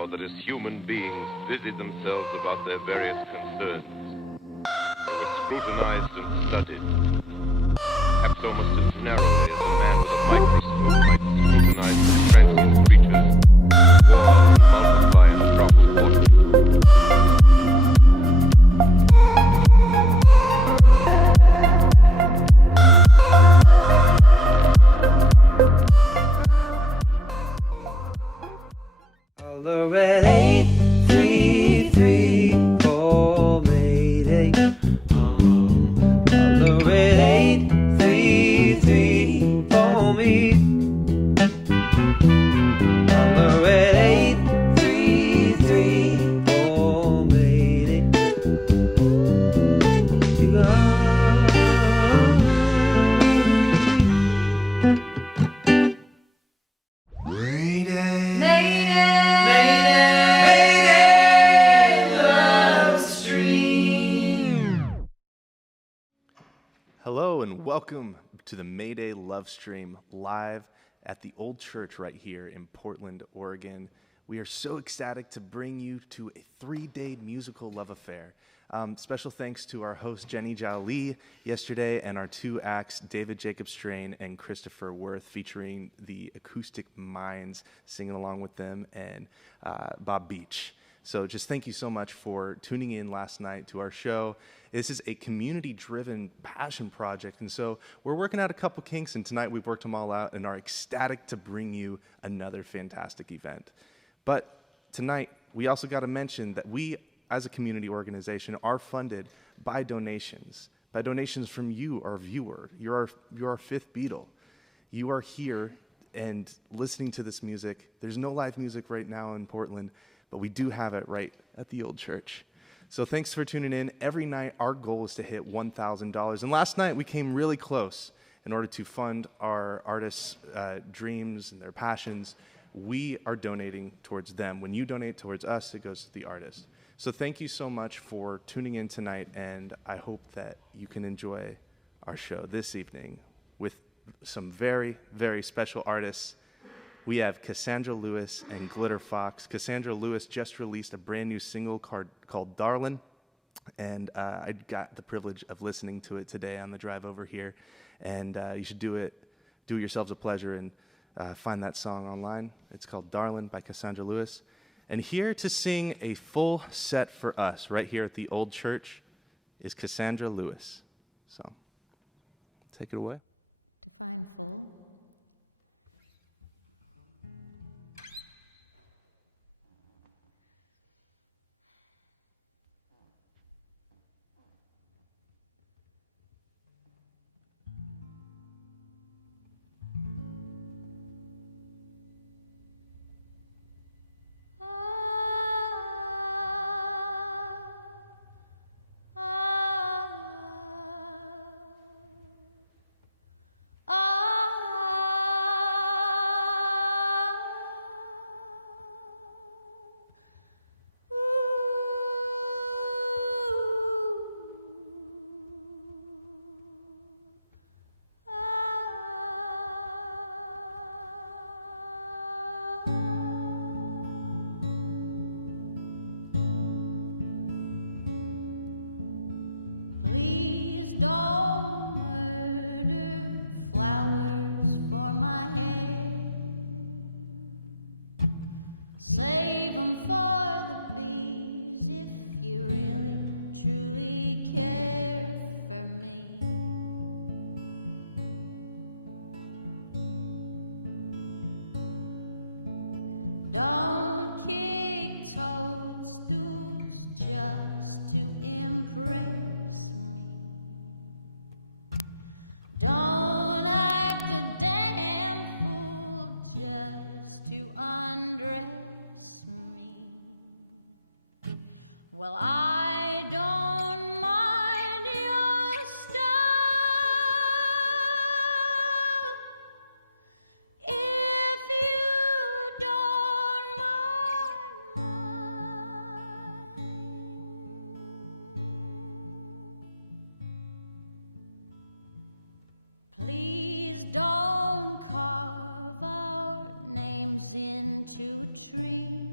now that as human beings busied themselves about their various concerns, they were scrutinized and studied, perhaps almost as narrowly as a man with a microscope might scrutinize the transient creatures who war and multiply in a drop of water. Holler at 833, call Mayday. Holler at 833, call me. Holler at 833, call Mayday. You Hello and welcome to the Mayday LoveStream live at the old church right here in Portland, Oregon. We are so ecstatic to bring you to a 3-day musical love affair. Special thanks to our host Jenny Zhao Lee yesterday and our 2 acts, David Jacob Strain and Christopher Worth, featuring the Acoustic Minds singing along with them, and Bob Beach. So just thank you so much for tuning in last night to our show. This is a community-driven passion project, and so we're working out a couple kinks, and tonight we've worked them all out and are ecstatic to bring you another fantastic event. But tonight, we also got to mention that we, as a community organization, are funded by donations from you, our viewer. You're our fifth Beatle. You are here and listening to this music. There's no live music right now in Portland, but we do have it right at the old church. So thanks for tuning in. Every night, our goal is to hit $1,000. And last night, we came really close in order to fund our artists' dreams and their passions. We are donating towards them. When you donate towards us, it goes to the artist. So thank you so much for tuning in tonight, and I hope that you can enjoy our show this evening with some very, very special artists. We have Cassandra Lewis and Glitterfox. Cassandra Lewis just released a brand new single called Darlin', and I got the privilege of listening to it today on the drive over here, and you should do yourselves a pleasure and find that song online. It's called Darlin' by Cassandra Lewis. And here to sing a full set for us right here at the old church is Cassandra Lewis. So take it away. Define full. Please don't murder flowers for my hair. Save 'em for the bees if you really, truly care for me. Don't kick toadstools just to impress me. Don't act a damn fool just to undress me. Well, I don't mind your style if you don't mind mine. Please don't carve our names into trees.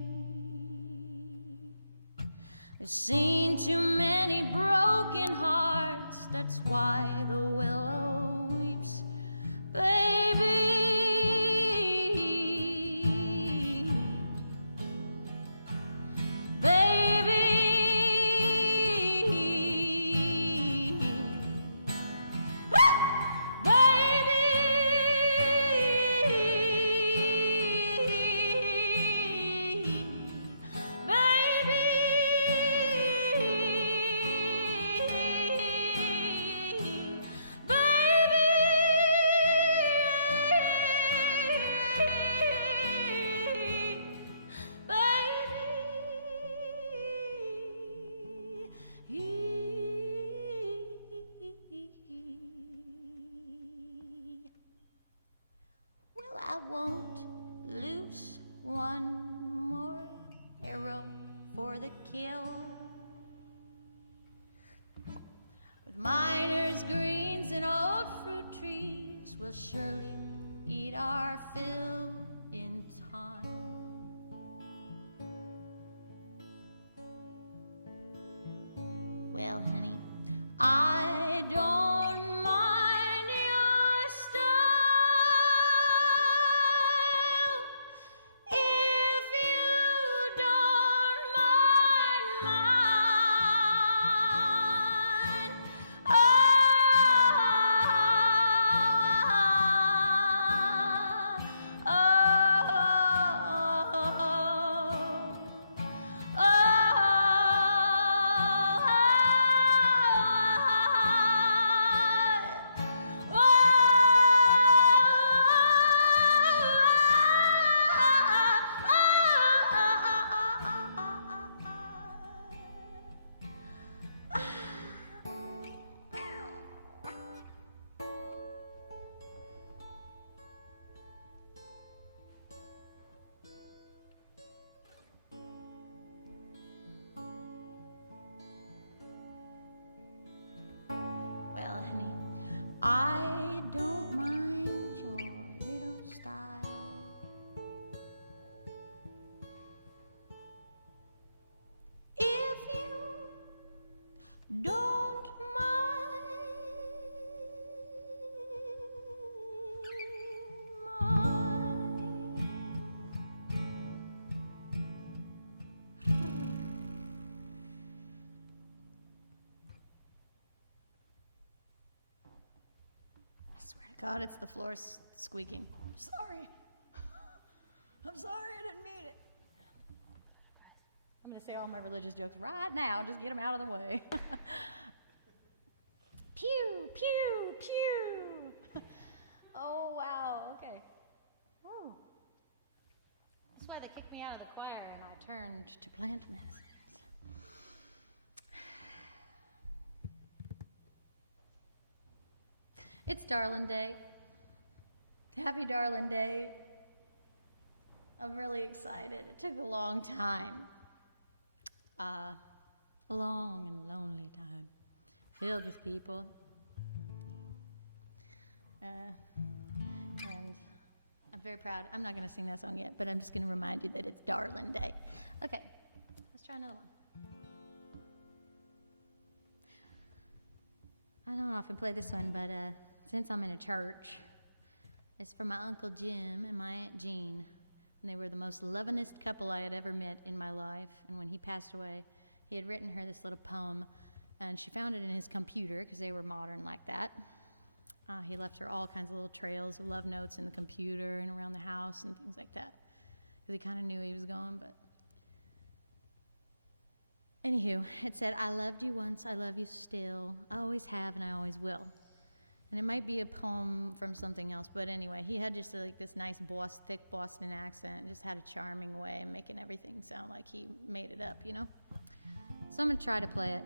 I've seen too many broken hearts, that's why the willow weeps, baby. I won't lose one more arrow for the kill. With miners, greens, and old fruit trees, we'll surely eat our fill in time. Well, honey, I don't mind your style if you don't mind mine. Well, honey, I don't mind your little style if you don't mind mine. I swear to God, it's the floor squeaking. Sorry. I'm sorry, I didn't mean it. I'm going to say all my religious jokes right now, just get them out of the way. Pew, pew, pew. Oh, wow, okay. Oh. That's why they kicked me out of the choir and I turned to plant medicines. It's Darling Day. Happy Darling Day. I'm really excited. It took a long time. A long and lonely time. Filled with people. And I'm very proud. I'm not going to sing that song yet, but I'm just going to remind you that it's Darling Day. Okay, let's try another one. I don't often play this one, but since I'm in a church, it's for my Uncle Jim and my Aunt Jean. And they were the most lovingest couple I had ever met in my life. And when he passed away, he had written her this little poem, and she found it in his computer, because they were modern like that. He left her all kinds of little trails of love notes in the computer and around the house and things like that, because he kind of knew he was gone. But anywho, it said, "I loved you once, I love you still. I always have and I always will." And it might be a poem from something else, but anyway, he had just like this nice thick Boston accent, just had a charming way of making everything sound like he made it up, you know? So I'm gonna try to play it,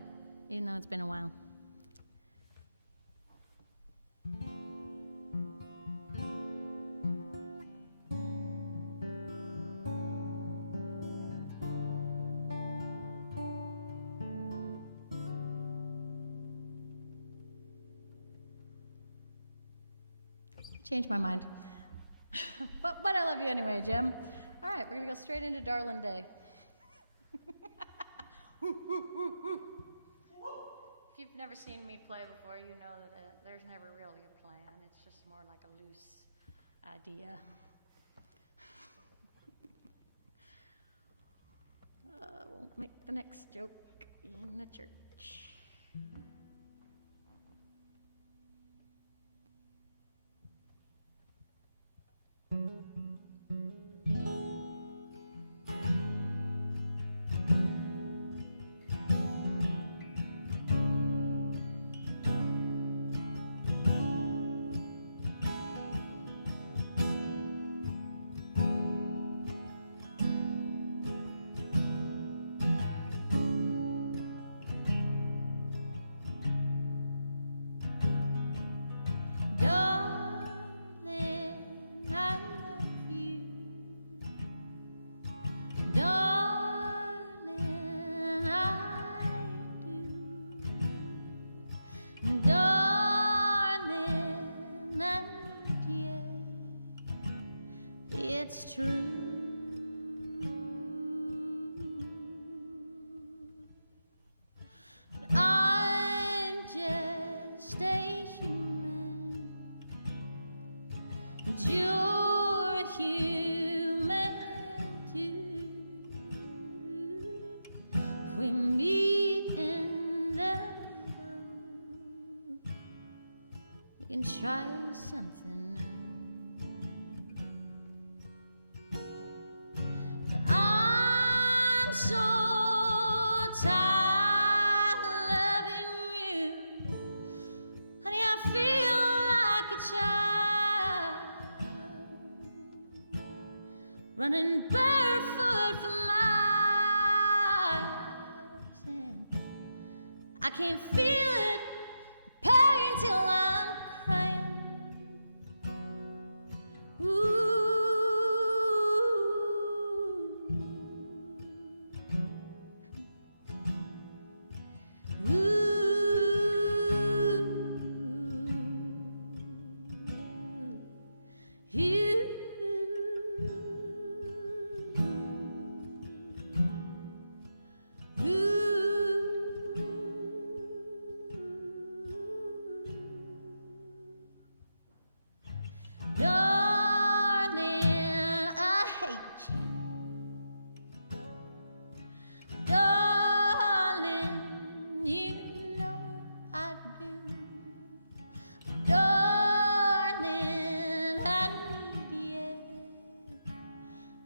even though it's been a while. Changed my mind. but I love you anyway, Jim. All right, we're gonna go straight into Darling Day. If you've never seen me play before, you know that there's never really a plan. It's just more like a loose idea. I won't make the next joke in the church. It's true. But I'm just a human, and you're a human too. If we meet in the middle, we can try something new. So tired of loving you, honey, I feel like a child, running barefoot for miles, and I can't feel it, pain till I'm crying. Ooh.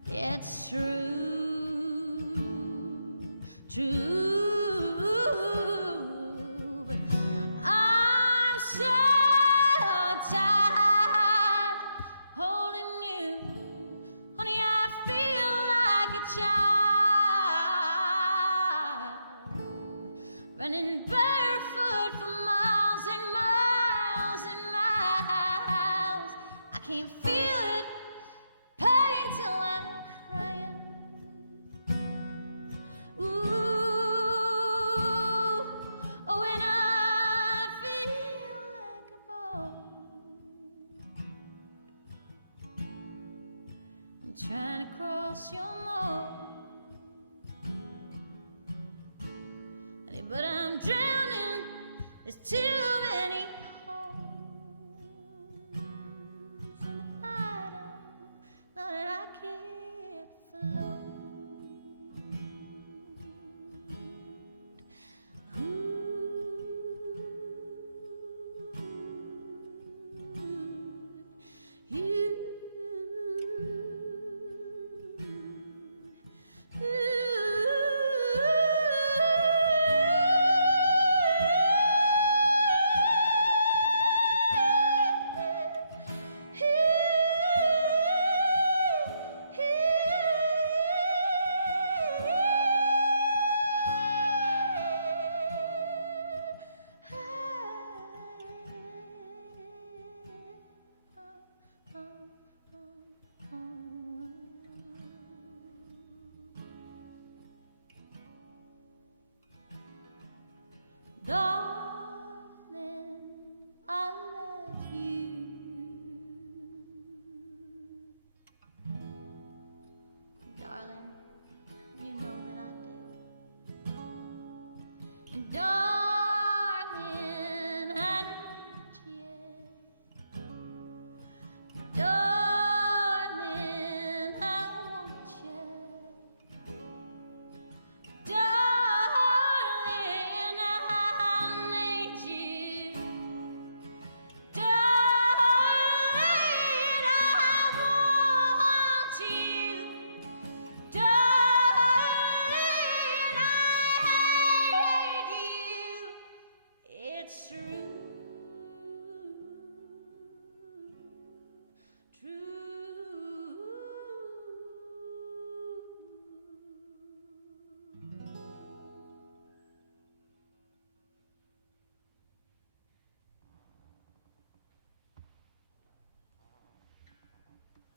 It's true, but I'm so tired holding you, honey, I feel like a child, running barefoot for miles and miles and miles. I can't feel it, pain till I'm crying. Ooh, oh, when I feel like a ball, I'm trying to cross your mold, but I'm drowning. There's too many holes in the bottom, know that I can't float.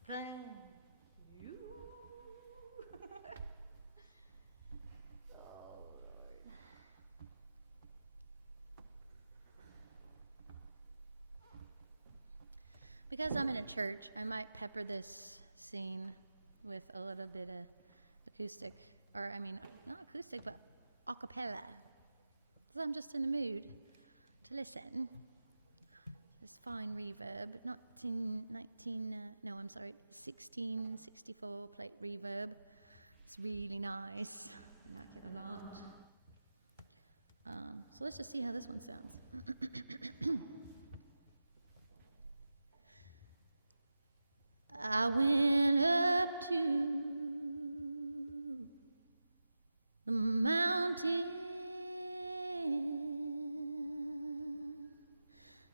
Thank you. Because I'm in a church, I might pepper this scene with a little bit of acoustic, or I mean, not acoustic, but a cappella. Because I'm just in the mood to listen. This fine reverb, 1664 plate reverb. It's really nice. I like it a lot. So let's just see how this one sounds. I went up to the mountain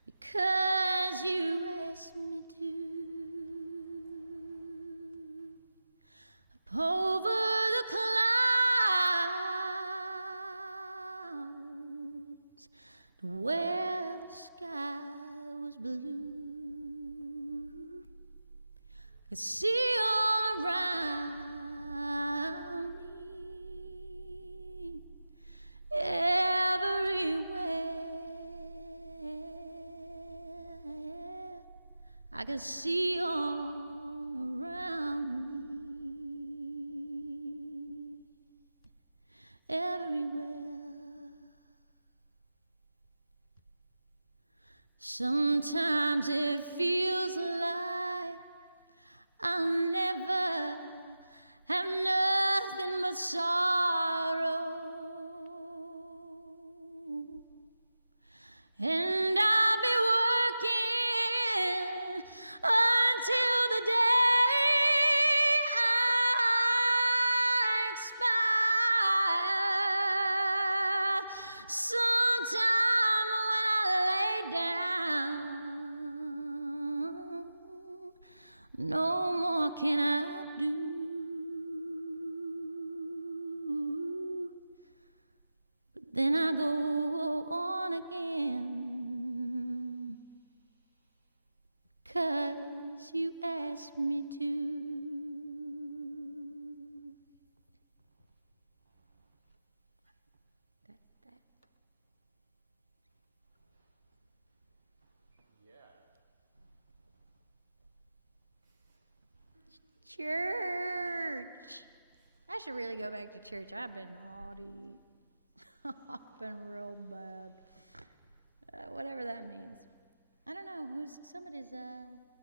because you asked me to. Up over the clouds to where the sky was blue. I could see all around me, everywhere. I could see all around me, everywhere. Sometimes it feels like I'll never have nothing but sorrow, and I'll be working until the day I expire. Sometime when I lay down, no more can I do. But then I go on again, 'cause you asked me to. That's that. Church. I should really go back to church. I've been naughty. I've been real bad. Whatever that means. I don't know. Somebody's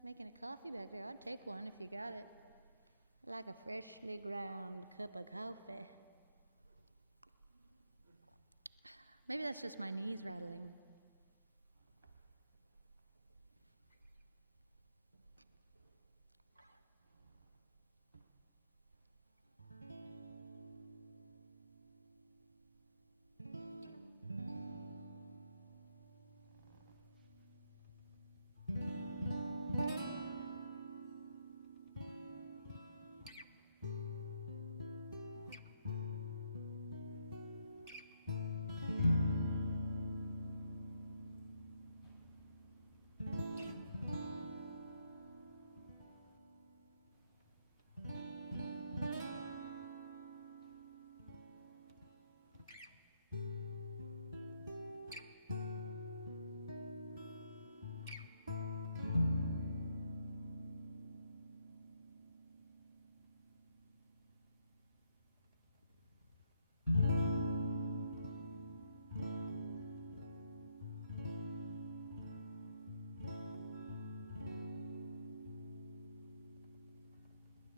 making a coffee back there. I'd take one if you got it. I like a freshly ground cup of coffee. Maybe that's just my knees rattling.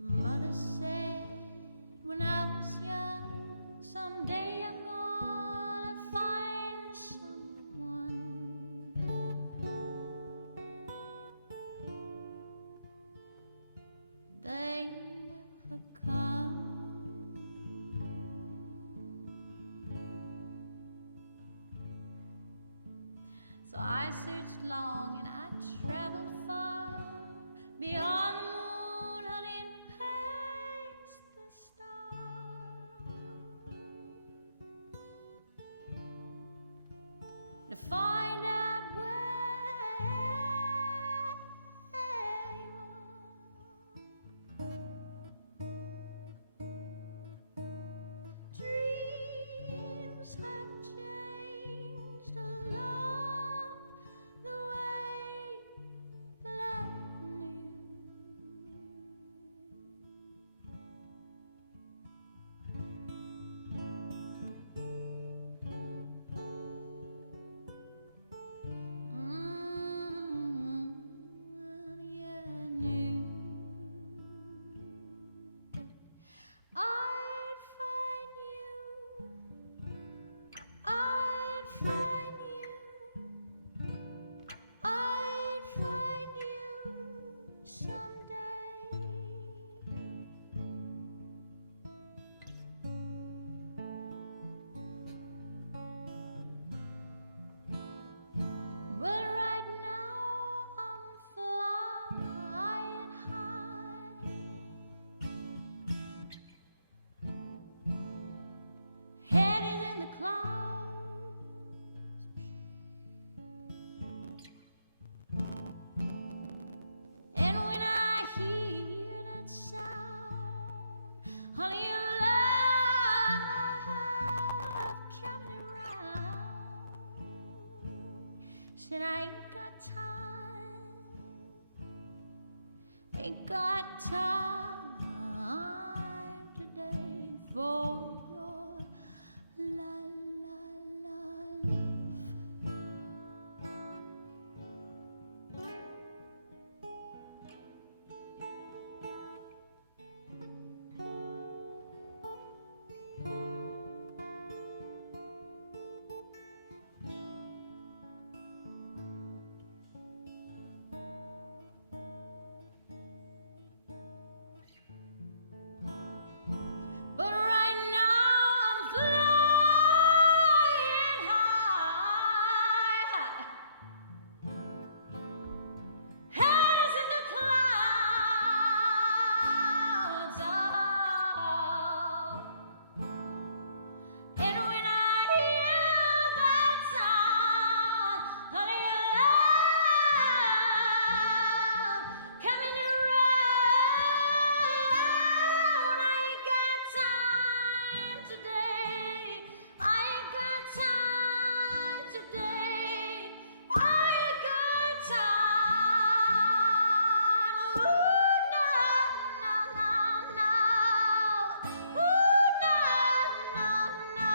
Mother said when I was young, someday I'm gonna find someone. They never come. So I searched long and I traveled far beyond the moon, honey, and past the stars to find out where you are. have changed along the way, but I knew. Yeah, I knew I'd find you. I'd find you. I'd find you someday. But right now I'm flying high. Head is in the clouds. And when I hear that sound, honey, your love coming around, said I ain't got time today for your la la la love. But right now I'm flying high. Head is in the clouds. And when I hear that sound, honey, your love coming around, I ain't got time today. I ain't got time today. I ain't got time. Ooh, no, no, no, no. Ooh, no, no, no.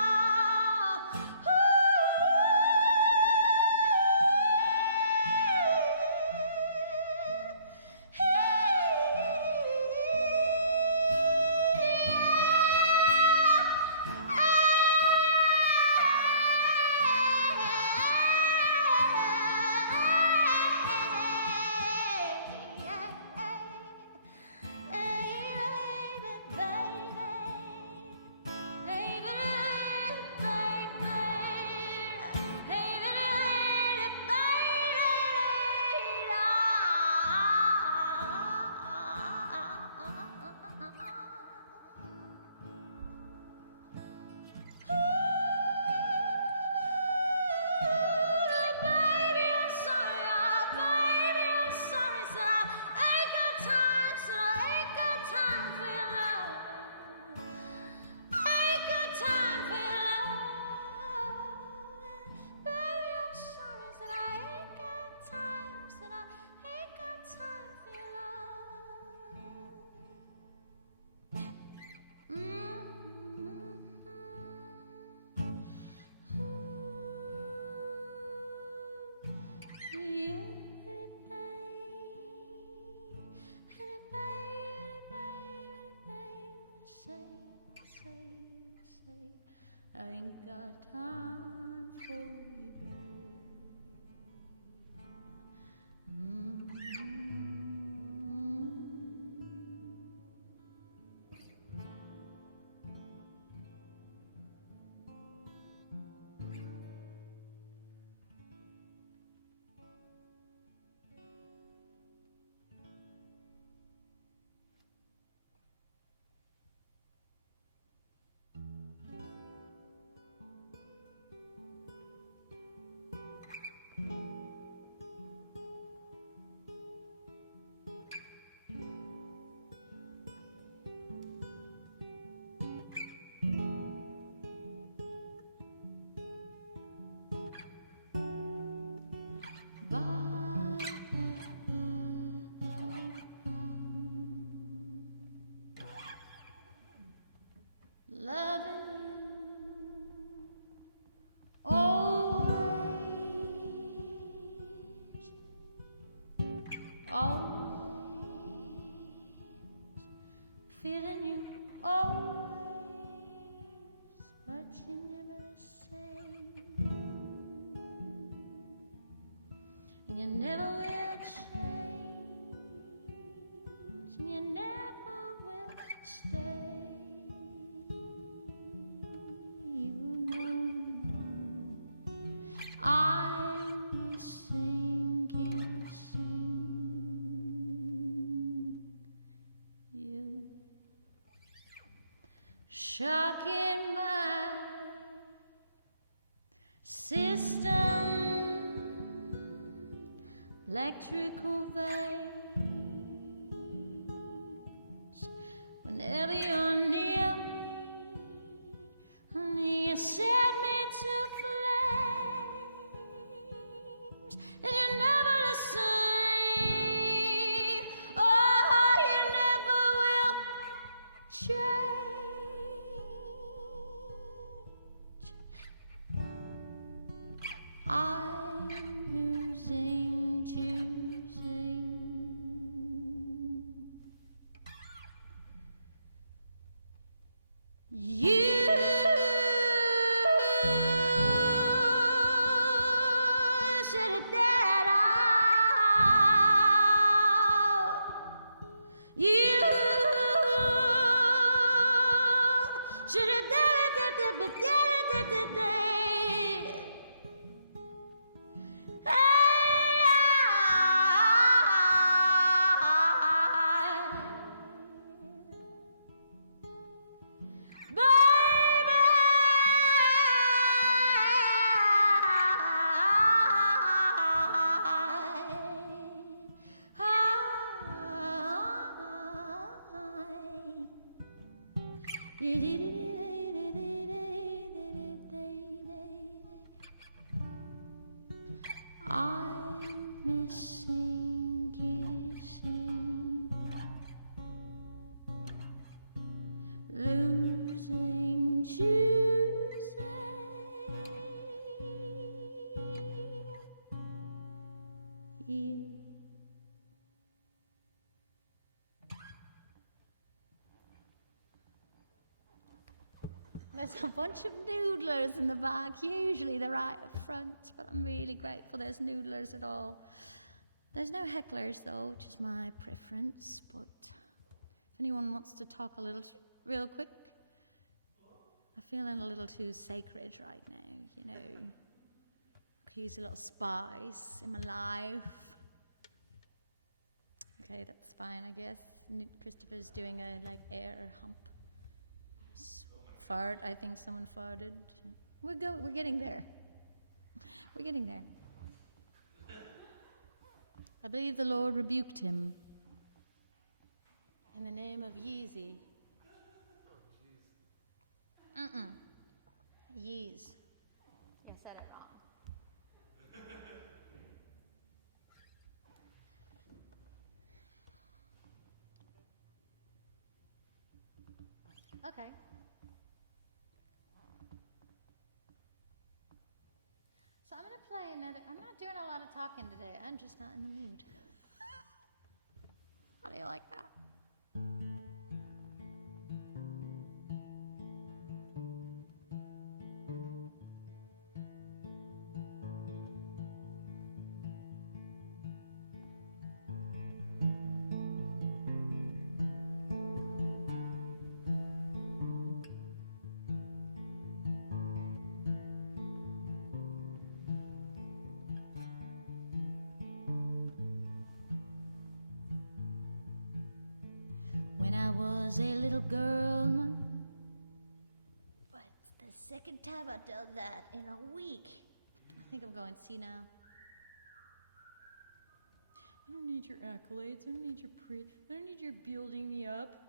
I ain't got time for you, babe. you never will change, and you never will stay. You know, I'm missing kissing you. Shock in my system, electrical veins. Whenever you're near me, honey, you set me to flames, and you're never the same. Oh, you never will change. I'm losing choosing. You should have died out. You should have died. I'm missing kissing, losing choosing you. There's a bunch of noodlers in the back. Usually they're right up front, but I'm really grateful there's noodlers at all. There's no hecklers though, which is my preference, but if anyone wants to talk a little real quick, I'm feeling a little too sacred right now, you know. Could use a little spice in my life. Okay, that's fine, I guess. Christopher's doing a air hump. Fart. I think someone farted. We're getting there. We're getting there. I believe the Lord rebuked him in the name of Yeezy. Yeez. Yeah, I said it wrong. Okay. So I'm going to play another. I'm not doing a lot of talking today. I'm just not in the mood. How do you like that? When I was a little girl, but the second time I've done that in a week. I think I'm going senile. I don't need your accolades. I don't need your I don't need your building me up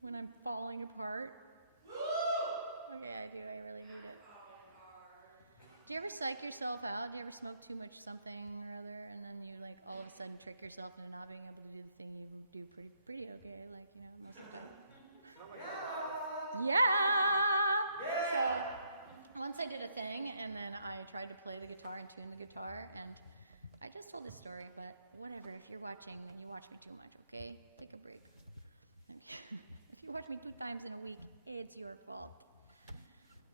when I'm falling apart. Okay, I do. I really need it. Do you ever psych yourself out? Do you ever smoke too much something or other, and then you all of a sudden trick yourself into not being able to do the thing you do pretty okay, most of the time? Yeah! So once I did a thing, and then I tried to play the guitar and tune the guitar, and I just told this story, but whatever. If you're watching, then you watch me too much, okay? Take a break. If you watch me 2 times in a week, it's your fault.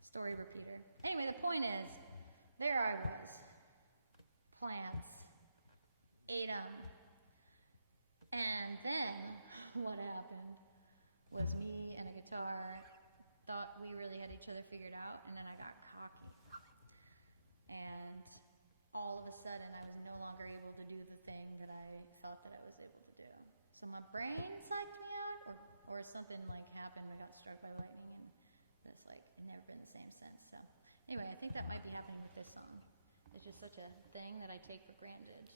Story repeater. Anyway, the point is, there I was. Plants. ate them. And then what happened was me and a guitar thought we really had each other figured out, and then I got cocky. And all of a sudden, I was no longer able to do the thing that I thought that I was able to do. So my brain psyched me out, or something like happened. I got struck by lightning, and that's like, it never been the same since. So anyway, I think that might be happening with this song. It's just such a thing that I take for granted.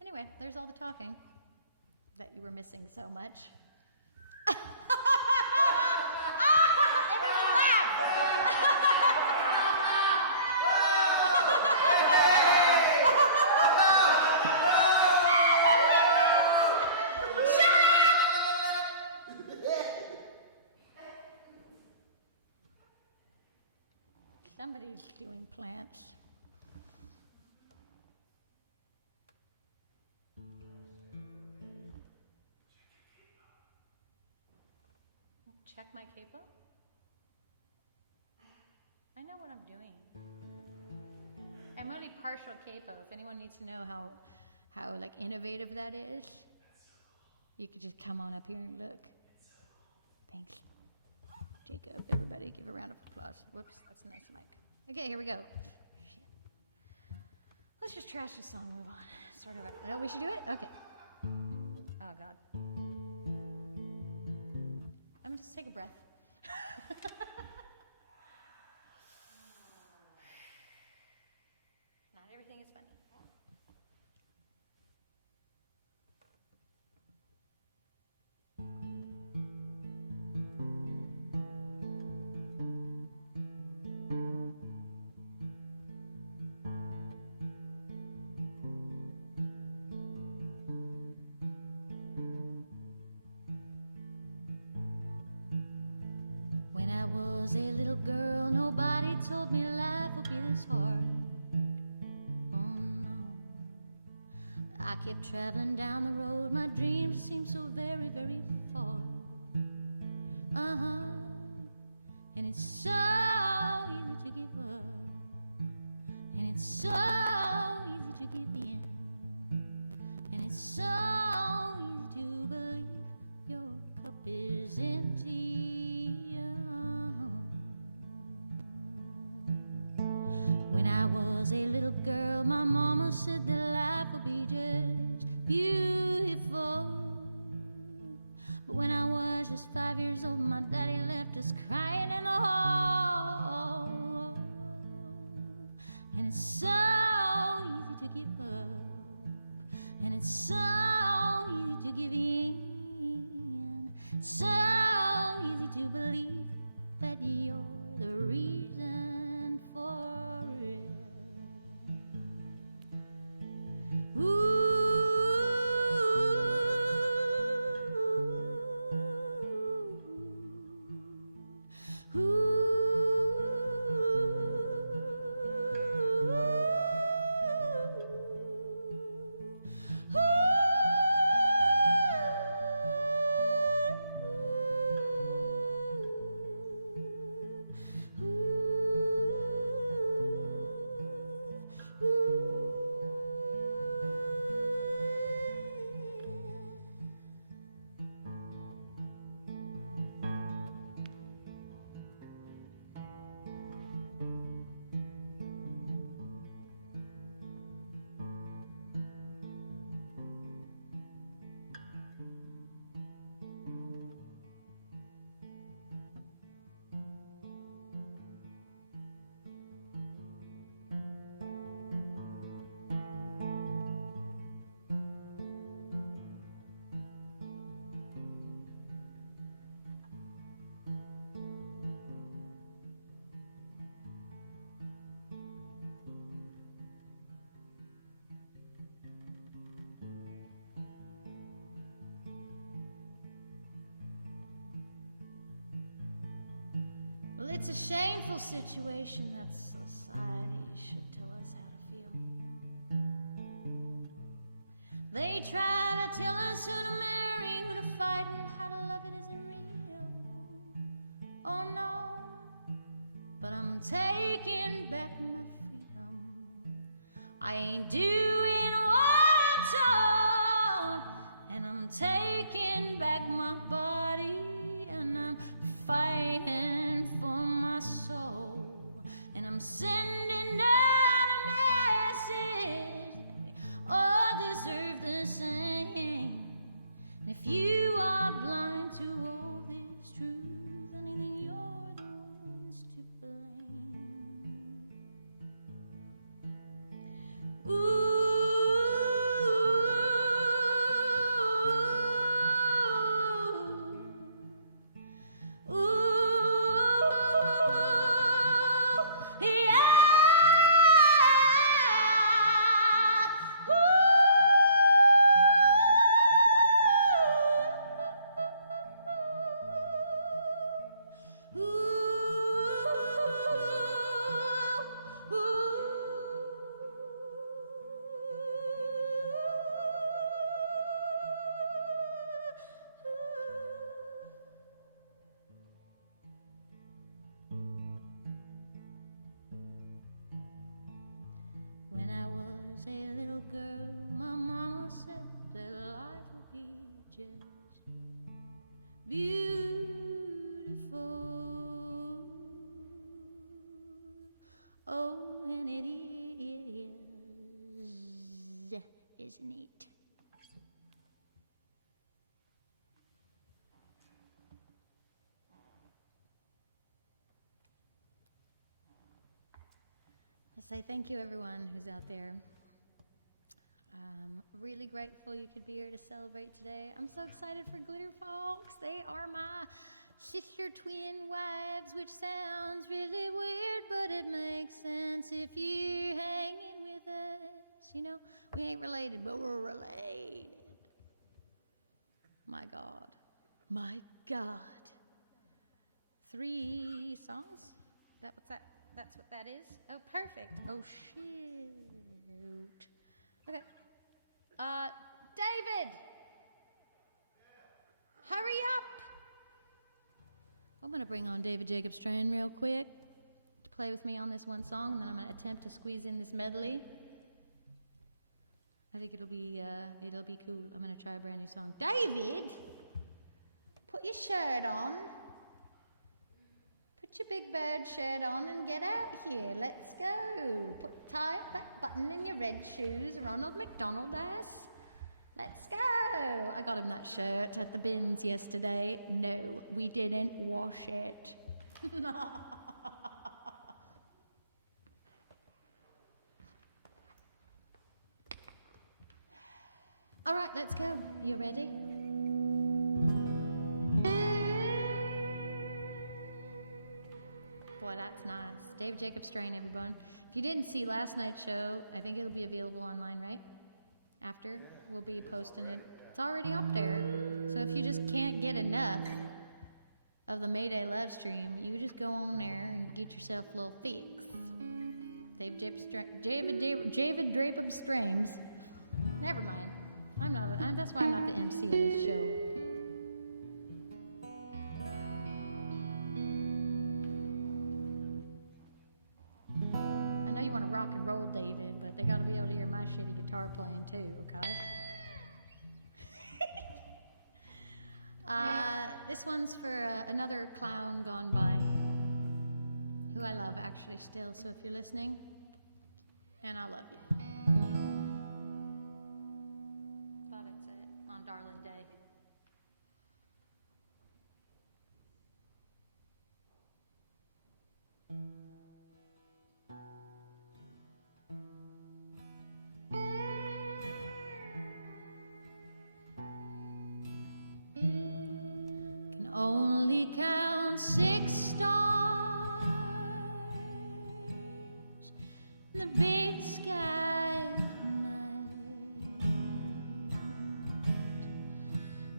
Anyway, there's all the talking that you were missing so much. Somebody's doing plants. Check my capo? I know what I'm doing. I'm only partial capo. If anyone needs to know how like innovative that is, you could just come on up here and look. Thanks. Jacob, everybody give a round of applause. Whoops, that's a nice mic. Okay, here we go. Shit. Let's just trash this song, move on. Sort of. Oh, we should do it? Okay. Oh, God. I'm just take a breath. Not everything is funny. When I was a little girl, nobody told me life would be this hard. Oh no. I kept traveling down the road, my dreams seemed so very, very far. Uh-huh. And it's so easy to give up. And it's so easy to give in. And it's so easy to believe your cup is empty. When I was a little girl, my mama said that life would be just beautiful. But when I was just 5 years old, my daddy left us crying in the hall. And it's so easy to give up. And it's so easy to give in. So easy to believe that you're the reason for it. Ooh. Well, it's a shameful situation that society should tell us how to feel. They try to tell us who to marry, who to fight, and how to love it isn't real. Oh no, but I'm taking back my freedom. I ain't doing what I'm told. Oh, and it is, isn't it? I say thank you, everyone who's out there. Really grateful you could be here to celebrate today. I'm so excited for Glitterfox. They are my sister twin wives, which sounds really weird, but it makes sense if you're hanging with us. You know, we ain't related, but we're related. My God. My God. 3 songs? What's that? That's what that is? Oh, perfect. Oh, shoot. Okay. David! Hurry up! I'm going to bring on David Jacob Strand real quick to play with me on this one song, and then I'm going to attempt to squeeze in this medley. I think it'll be cool. I'm going to try a brand new song. David! Put your shirt on. Put your big bird shirt on and get out here. Let's go. Tie up that button in your red shoes, Ronald McDonald ass. Let's go. I got him that shirt at the bins yesterday. No, we didn't wash it. All right, let's go. You ready? Boy, that's nice. David Jacob Strain, everyone. If you didn't see last night's show, I think it'll be available online, right? After, we'll be posting it. It's already up there. So if you just can't get enough of the Mayday LoveStream, you just go on there and get yourself a little fix. David Jacob Streams. Never mind. That's why I'm not the MC of this show. Rock and roll, David, but they got to be able to hear my shitty guitar playing too, okay? This one's for another clown gone by, who I love actually still, so if you're listening, and I love you. Thought I'd say it on Darling Day. Only count 6 stars in the big sky tonight.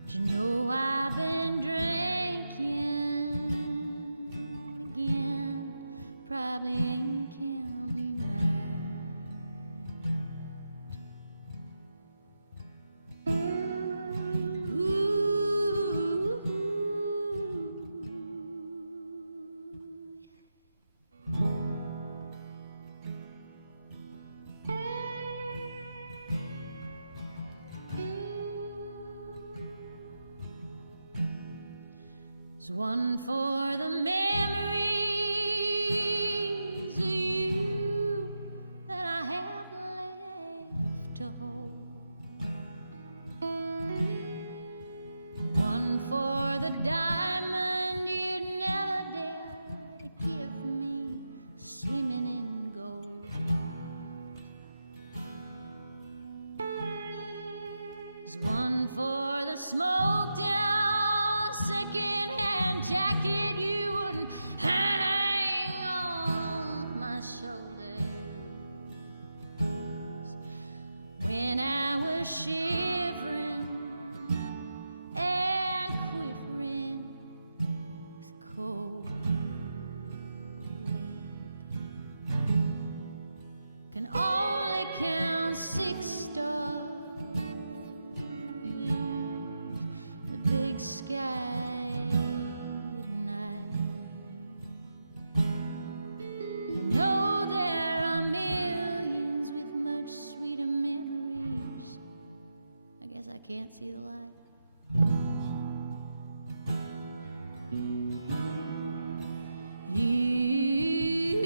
But you know I've been drinking again, probably ain't counting right. One for the memories of you that I have left to hold. One for the diamond you'd never dare to give me, swimming in gold. There's one for the smoked out second-hand jacket you wouldn't hang on my shoulders when I was shivering and quivering with cold. Can only count 6 stars, the big sky. I can't see the light. You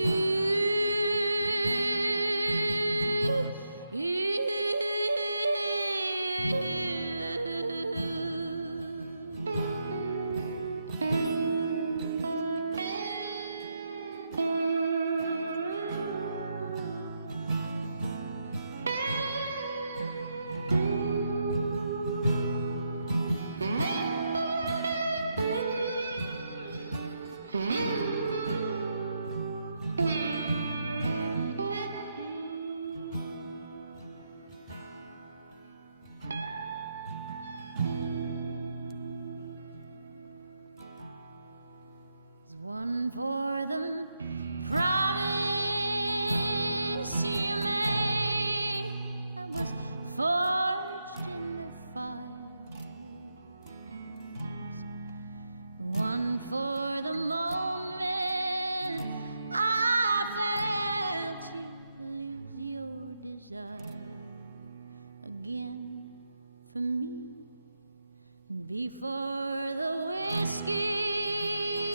before the whiskey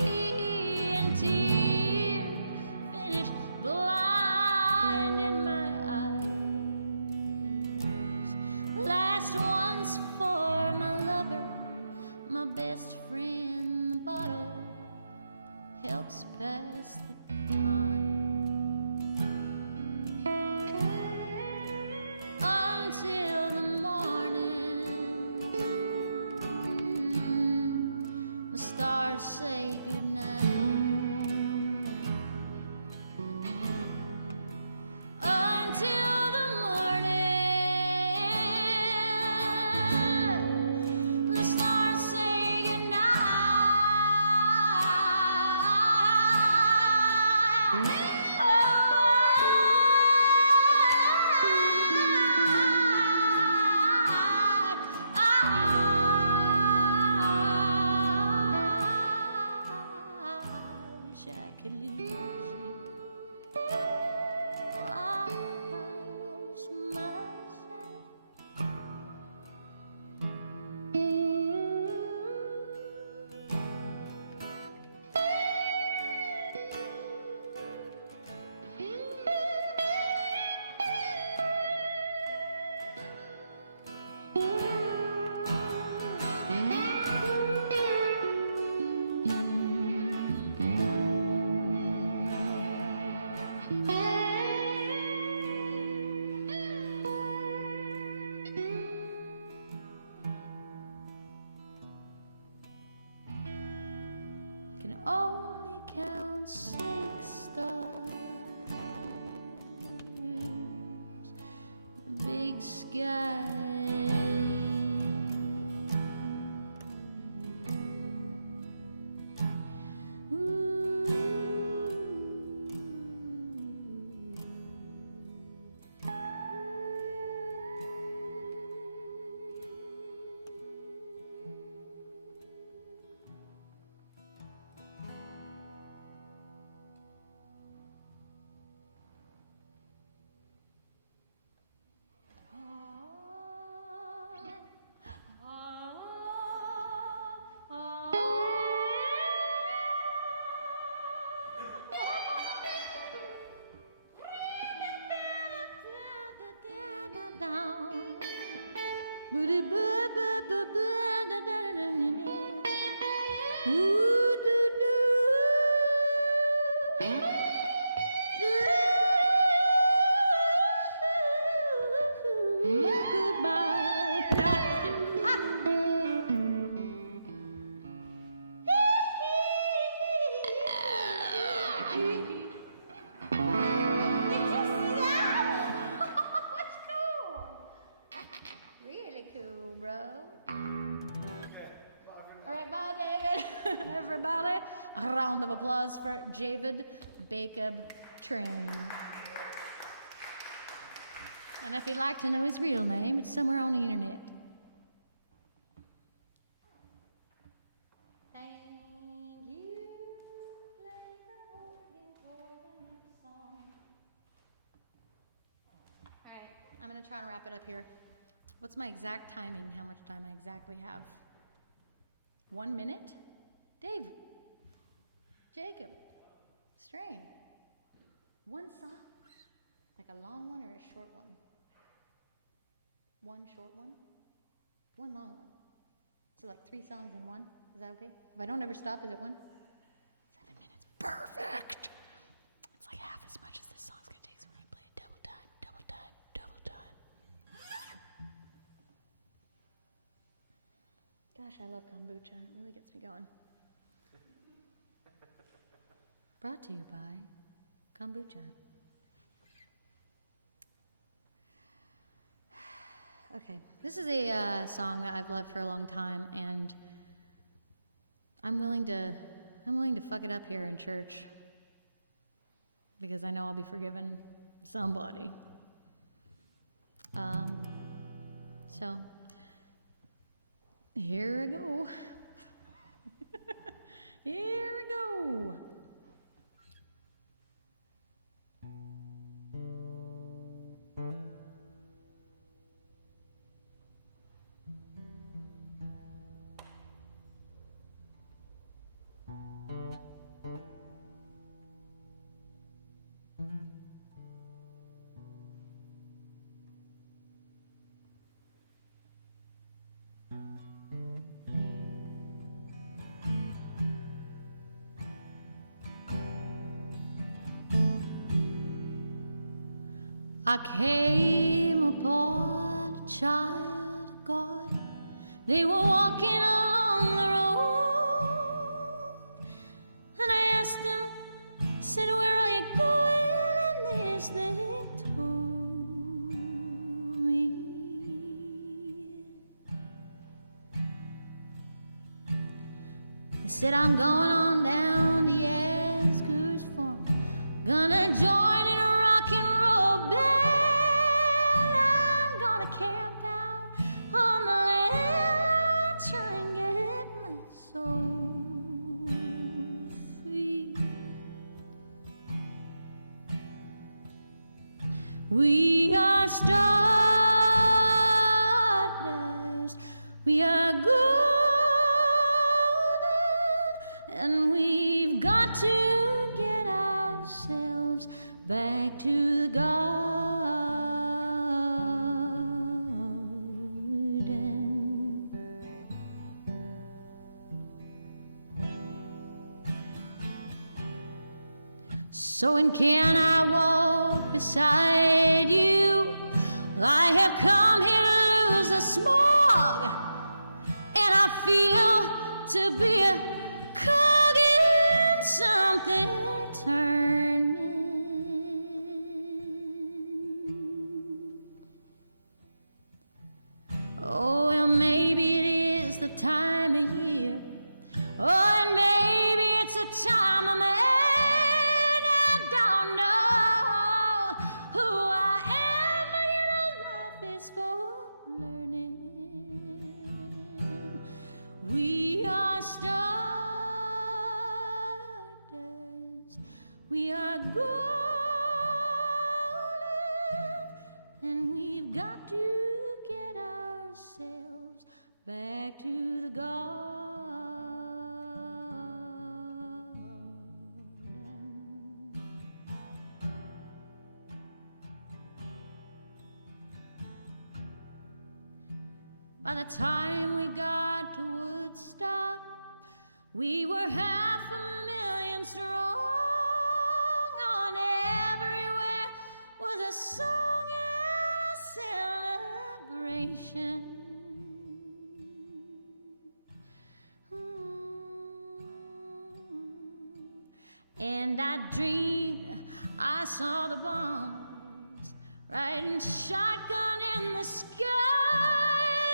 and tears finished blinding my eyes. Last one's for my lover, my best friend. The bottle helps pass the time until the morning. The stars say goodnight. Until the morning, the stars say goodnight. I wish I could lose you. I lose myself. Can only count 6 stars, the big sky. Everybody, a round of applause for Javid Jacob Train. And if you'd like to know his real name, it's somewhere on the internet. Thank you. Play the organ for the next song. All right, I'm going to try and wrap it up here. What's my exact timing? How much time I exactly have? 1 minute? Dave, Jacob, Strain. One song? Like a long one or a short one? One short one? One long one. So like 3 songs in one? Is that okay? If I don't ever stop, is it 1? 7 minutes. Perfect! It's like half as much as this song's gonna take, so we're gonna play it double time, double time, double time. Gosh, I love kombucha. It really gets me going. Brought to you by kombucha. Okay, this is a song that I've loved for a long time, and I'm willing to fuck it up here in church because I know I'll be forgiven somebody. So here I go. Here we go. I came upon a child of God. They were walking along the road, and I asked them, said, where are you going? And this they told me. They said, I'm going on down to Yasgur's farm, gonna join in a rock and roll band. I'm gonna camp out on the land, try and get my soul free. We are stardust, we are golden, and we've got to get ourselves back to the garden. So when can I walk beside you? Well, I have come here to lose the smog, and I feel to be a cog in something turning. Oh, well, maybe it is the time of year. Oh, and maybe it's the time of man. I don't know who I am, but you know life is for learning. We are stardust, we are golden, and we've got to get ourselves back to the garden. By the time we got to Woodstock, we were 500,000 strong. On everywhere was a song and a celebration. And I dreamed I saw the bombs riding shotgun in the sky.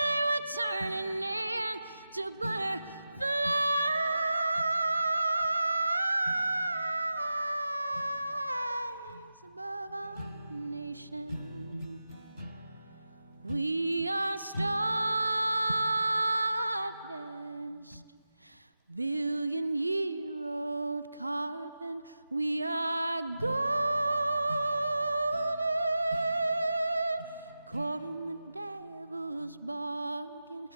They were turning into butterflies above our nation. We are stardust, billion-year-old carbon. We are golden, caught in the devil's bargain,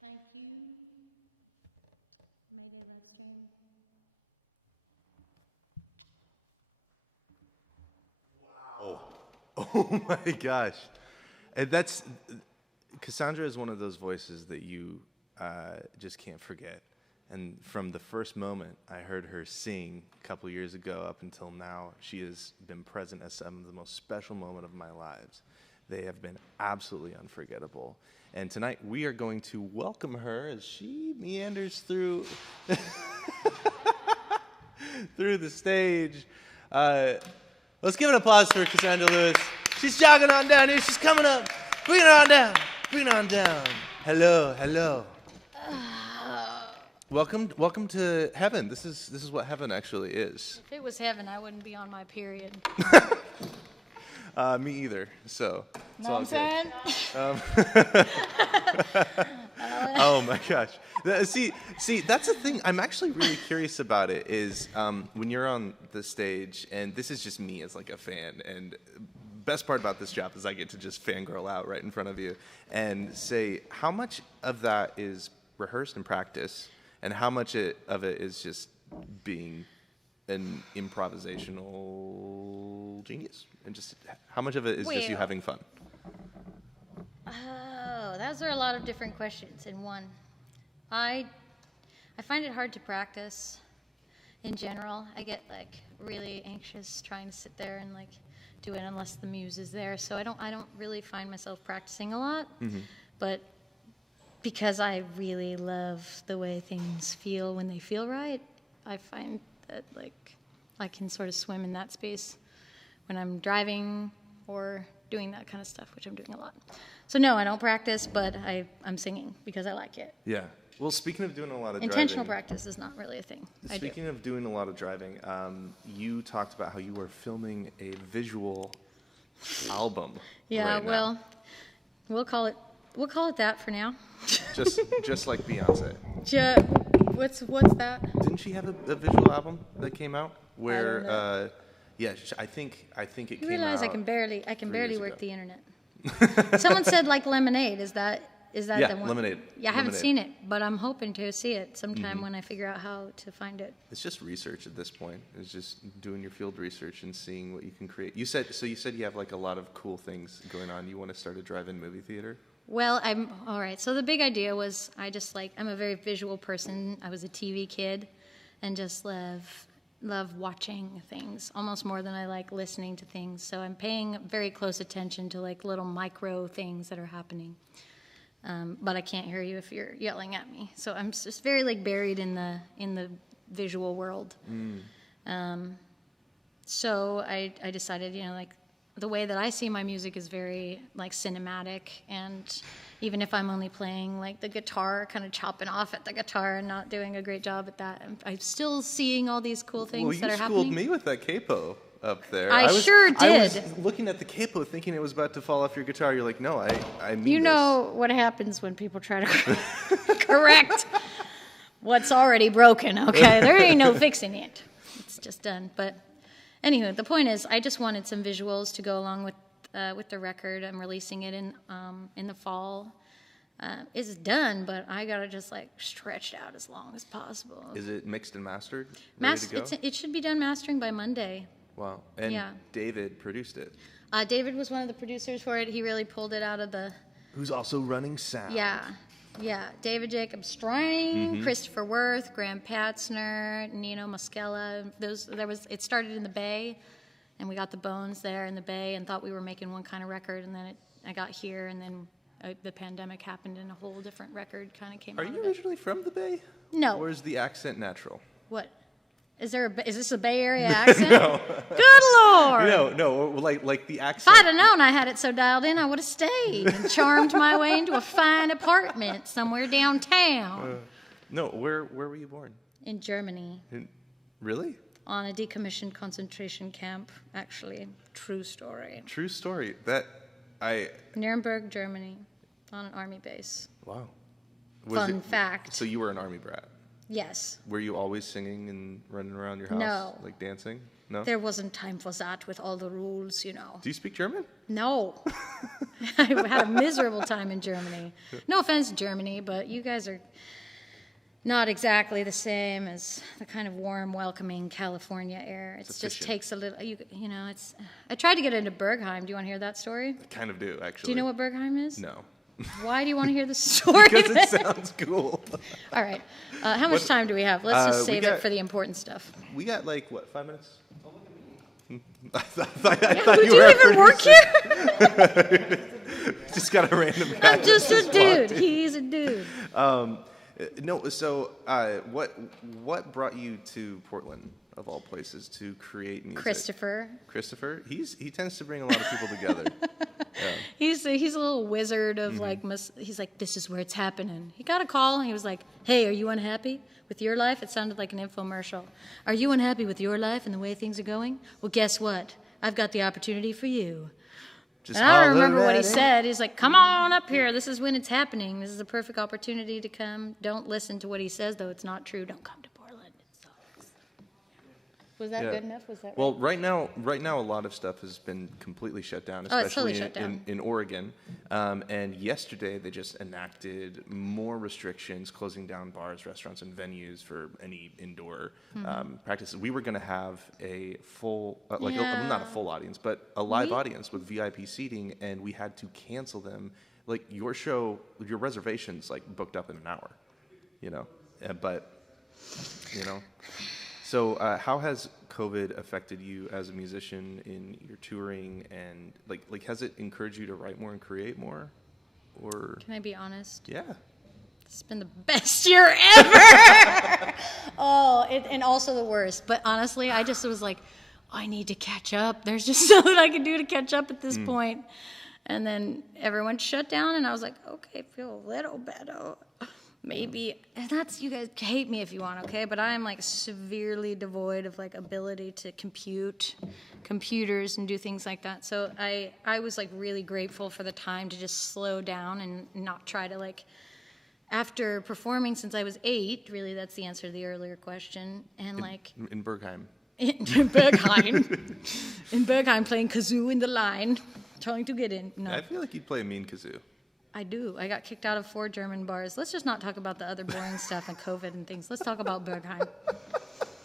Thank you, Mayday LoveStream. Oh my gosh. And that's, Cassandra is one of those voices that you just can't forget. And from the first moment I heard her sing a couple years ago up until now, she has been present as some of the most special moments of my lives. They have been absolutely unforgettable. And tonight we are going to welcome her as she meanders through through the stage. Let's give an applause for Cassandra Lewis. She's jogging on down here. She's coming up. Bring it on down. Bring it on down. Hello, hello. Welcome to heaven. This is what heaven actually is. If it was heaven, I wouldn't be on my period. Me either. So. Know what I'm saying? Oh my gosh. See, that's the thing. I'm actually really curious about it. Is when you're on the stage, and this is just me as like a fan. And best part about this job is I get to just fangirl out right in front of you and say how much of that is rehearsed and practice, and how much of it is just being an improvisational genius, and just how much of it is just you having fun. Oh, those are a lot of different questions in one. I find it hard to practice in general. I get like really anxious trying to sit there and like do it unless the muse is there. So I don't really find myself practicing a lot. Mm-hmm. But because I really love the way things feel when they feel right, I find that like I can sort of swim in that space when I'm driving or doing that kind of stuff, which I'm doing a lot. So no, I don't practice, but I'm singing because I like it. Yeah. Well, speaking of doing a lot of intentional driving, practice is not really a thing. Speaking of doing a lot of driving, you talked about how you were filming a visual album. Yeah, right well, now. we'll call it that for now. just like Beyonce. What's that? Didn't she have a visual album that came out where? I don't know. Yeah, I think it came out. You realize I can barely work ago. the internet. Someone said like Lemonade. Is that yeah, the one? Lemonade. Yeah, I haven't seen it, but I'm hoping to see it sometime when I figure out how to find it. It's just research at this point. It's just doing your field research and seeing what you can create. You said you have like a lot of cool things going on. You want to start a drive-in movie theater? Well, all right. So the big idea was I'm a very visual person. I was a TV kid and just love watching things almost more than I like listening to things. So I'm paying very close attention to like little micro things that are happening. But I can't hear you if you're yelling at me. So I'm just very like buried in the visual world. So I decided, like the way that I see my music is very like cinematic, and even if I'm only playing like the guitar, kind of chopping off at the guitar and not doing a great job at that, I'm still seeing all these cool things that are happening. Well, you schooled me with that capo up there. I sure did. I was looking at the capo thinking it was about to fall off your guitar. You're like, no, I mean You know what happens when people try to correct what's already broken, okay? There ain't no fixing it. It's just done. But anyway, the point is, I just wanted some visuals to go along with the record. I'm releasing it in the fall. It's done, but I gotta just like stretch it out as long as possible. Is it mixed and mastered? Ready to go? It should be done mastering by Monday. Wow. And Yeah. David produced it. David was one of the producers for it. He really pulled it out of the... Who's also running sound. Yeah. David Jacob Strang, Christopher Worth, Graham Patzner, Nino Moschella. It started in the Bay, and we got the bones there in the Bay and thought we were making one kind of record, and then I got here, and then the pandemic happened and a whole different record kind of came out Are of you it. originally from the Bay? No. Or is the accent natural? What? Is this a Bay Area accent? No. Good Lord! No, like the accent. If I'd have known I had it so dialed in, I would have stayed and charmed my way into a fine apartment somewhere downtown. No, where were you born? In Germany, Really? on a decommissioned concentration camp, actually. True story. True story. Nuremberg, Germany, on an army base. Wow. Fun fact. So you were an army brat. Yes. Were you always singing and running around your house? No. Like dancing? No? There wasn't time for that with all the rules, you know. Do you speak German? No. I had a miserable time in Germany. No offense, Germany, but you guys are not exactly the same as the kind of warm, welcoming California air. It just efficient. takes a little, you know, it's... I tried to get into Bergheim. Do you want to hear that story? I kind of do, actually. Do you know what Bergheim is? No. Why do you want to hear the story? Because it sounds cool. All right. How much time do we have? Let's just save got- it for the important stuff. We got 5 minutes? I Yeah, thought do you you were even work here? Just got a random guy. I'm just a walked dude. in. He's a dude. No, so what brought you to Portland, of all places, to create music? Christopher. He tends to bring a lot of people together. Yeah. He's a little wizard of he's like, this is where it's happening. He got a call and he was like, hey, are you unhappy with your life? It sounded like an infomercial. Are you unhappy with your life and the way things are going? Well, guess what? I've got the opportunity for you. Just And I don't holler remember what he at him. said. He's like, come on up here. This is when it's happening. This is a perfect opportunity to come. Don't listen to what he says, though. It's not true. Don't come to Portland. It sucks. Was that Yeah. good enough? Was that Well, right now, a lot of stuff has been completely shut down, Oh, it's especially totally shut down. in Oregon. And yesterday, they just enacted more restrictions, closing down bars, restaurants, and venues for any indoor practices. We were going to have a full, not a Yeah. full audience, but a live audience with VIP seating, and we had to cancel them. Like your show, your reservations booked up in an hour, but. So how has COVID affected you as a musician in your touring, and has it encouraged you to write more and create more, or? Can I be honest? Yeah. It's been the best year ever. And also the worst. But honestly, I just was like, I need to catch up. There's just nothing I can do to catch up at this point. And then everyone shut down, and I was like, okay, feel a little better. Maybe, and that's, you guys hate me if you want, okay? But I'm severely devoid of ability to compute computers and do things like that. So I was really grateful for the time to just slow down and not try to after performing since I was 8, really that's the answer to the earlier question, and In Bergheim. in Bergheim playing kazoo in the line, trying to get in. No. I feel like you'd play a mean kazoo. I do. I got kicked out of 4 German bars. Let's just not talk about the other boring stuff and COVID and things. Let's talk about Bergheim.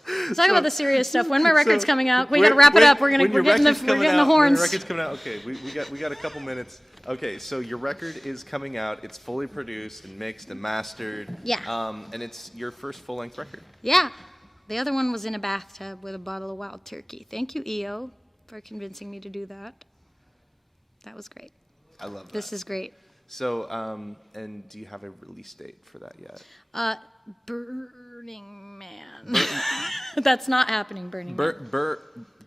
Let's talk about the serious stuff. When my record's coming out, we got to wrap it up. We're getting the horns. When your record's coming out, okay, we got a couple minutes. Okay, so your record is coming out. It's fully produced and mixed and mastered. Yeah. And it's your first full-length record. Yeah. The other one was in a bathtub with a bottle of wild turkey. Thank you, EO, for convincing me to do that. That was great. I love that. This is great. So, and do you have a release date for that yet? Burning Man. That's not happening, Burning Man.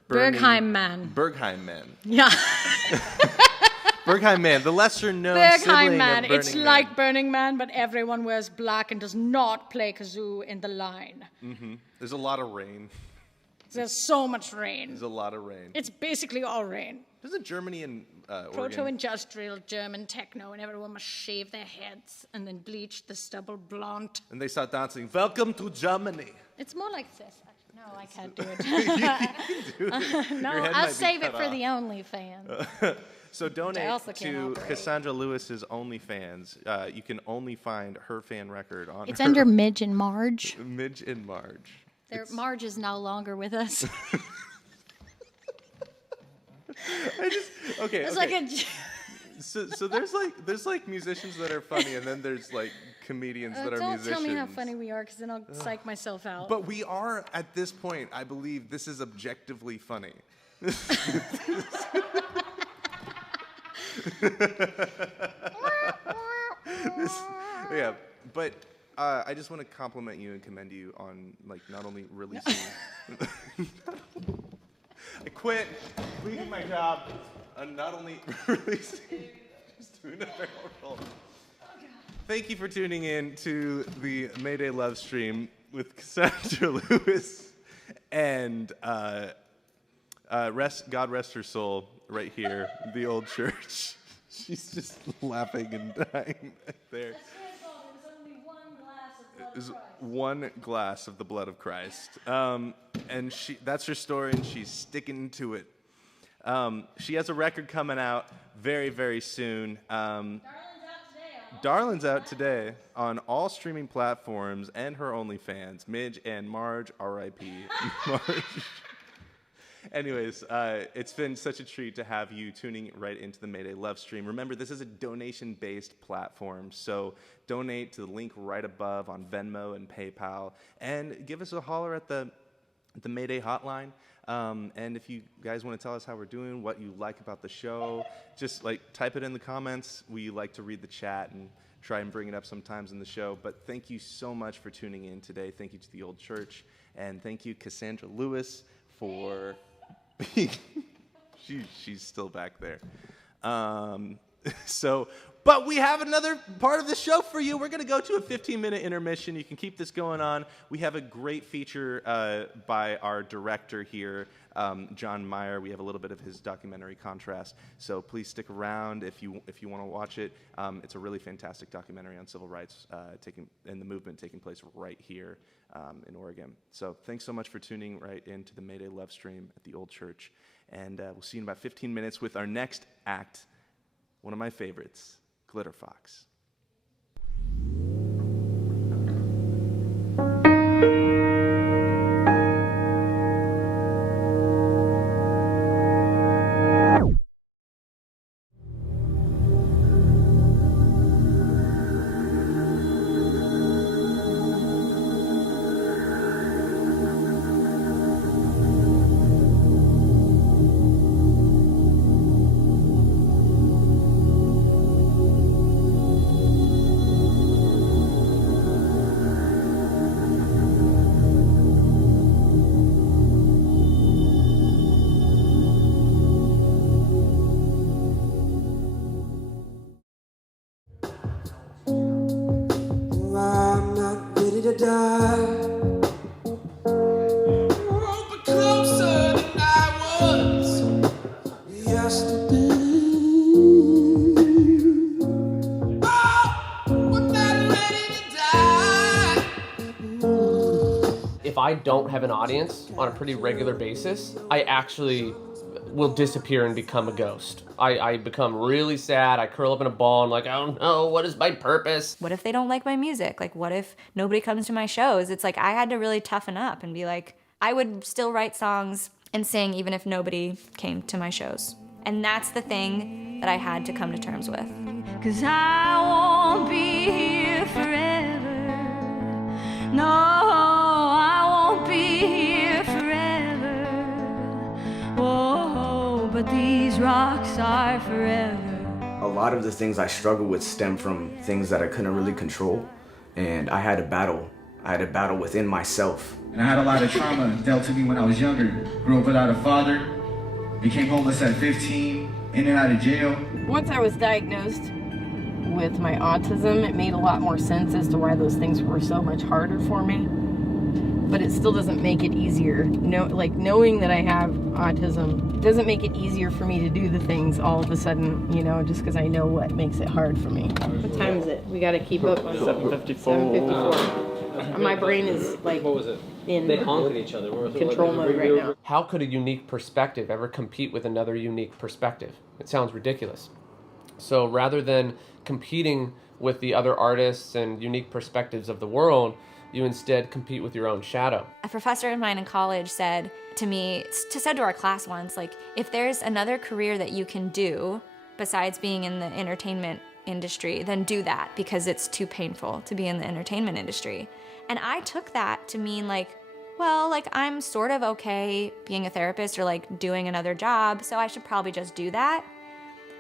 Bergheim Man. Bergheim Man. Yeah. Bergheim Man, the lesser-known Bergheim sibling Man. of Burning It's Man. like Burning Man, but everyone wears black and does not play kazoo in the line. There's a lot of rain. There's so much rain. There's a lot of rain. It's basically all rain. Doesn't Germany and Oregon... Proto-industrial German techno, and everyone must shave their heads and then bleach the stubble blonde. And they start dancing, "Welcome to Germany." It's more like this. No, I can't do it. You can do it. No, Your head I'll might be save it cut for off. the OnlyFans. So donate also can't to operate. Cassandra Lewis's OnlyFans. You can only find her fan record on It's her under Midge and Marge. Midge and Marge. Marge is no longer with us. Okay. It's okay. like a. So there's like musicians that are funny, and then there's like comedians that are Don't musicians. tell me how funny we are, because then I'll psych myself out. But we are at this point. I believe this is objectively funny. Yeah, but I just want to compliment you and commend you on like not only releasing. I quit leaving my job on not only releasing, just doing a barrel roll. Thank you for tuning in to the Mayday LoveStream with Cassandra Lewis and God rest her soul right here, the old church. She's just laughing and dying back there. Is one glass of the blood of Christ. And that's her story, and she's sticking to it. She has a record coming out very, very soon. Darlin's out today on all streaming platforms and her OnlyFans. Midge and Marge, R.I.P. Marge. Anyways, it's been such a treat to have you tuning right into the Mayday LoveStream. Remember, this is a donation-based platform, so donate to the link right above on Venmo and PayPal, and give us a holler at the Mayday hotline. And if you guys want to tell us how we're doing, what you like about the show, just like type it in the comments. We like to read the chat and try and bring it up sometimes in the show. But thank you so much for tuning in today. Thank you to the old church, and thank you, Cassandra Lewis, for being. She's still back there. But we have another part of the show for you. We're going to go to a 15-minute intermission. You can keep this going on. We have a great feature by our director here, John Meyer. We have a little bit of his documentary Contrast. So please stick around if you want to watch it. It's a really fantastic documentary on civil rights and the movement taking place right here in Oregon. So thanks so much for tuning right into the Mayday LoveStream at the Old Church. And we'll see you in about 15 minutes with our next act, one of my favorites, Glitterfox. I'm not ready to die. But closer than I was yesterday. Oh, I'm not ready to die. If I don't have an audience on a pretty regular basis, I actually will disappear and become a ghost. I become really sad. I curl up in a ball and like, I don't know, what is my purpose? What if they don't like my music? Like, what if nobody comes to my shows? It's like I had to really toughen up and be like, I would still write songs and sing even if nobody came to my shows. And that's the thing that I had to come to terms with. 'Cause I won't be here forever. No, I won't be here forever. Whoa, but these rocks are forever. A lot of the things I struggled with stem from things that I couldn't really control, and I had to battle. I had to battle within myself. And I had a lot of trauma dealt to me when I was younger. Grew up without a father, became homeless at 15, in and out of jail. Once I was diagnosed with my autism, it made a lot more sense as to why those things were so much harder for me. but it still doesn't make it easier. Like knowing that I have autism doesn't make it easier for me to do the things all of a sudden, just because I know what makes it hard for me. What time is it? We got to keep up on 7:54. 7:54. My brain is like, What was it? in They honk at each other. control mode right now. How could a unique perspective ever compete with another unique perspective? It sounds ridiculous. So rather than competing with the other artists and unique perspectives of the world, you instead compete with your own shadow. A professor of mine in college said to our class once, like, if there's another career that you can do besides being in the entertainment industry, then do that, because it's too painful to be in the entertainment industry. And I took that to mean like, well, like, I'm sort of okay being a therapist or like doing another job, so I should probably just do that.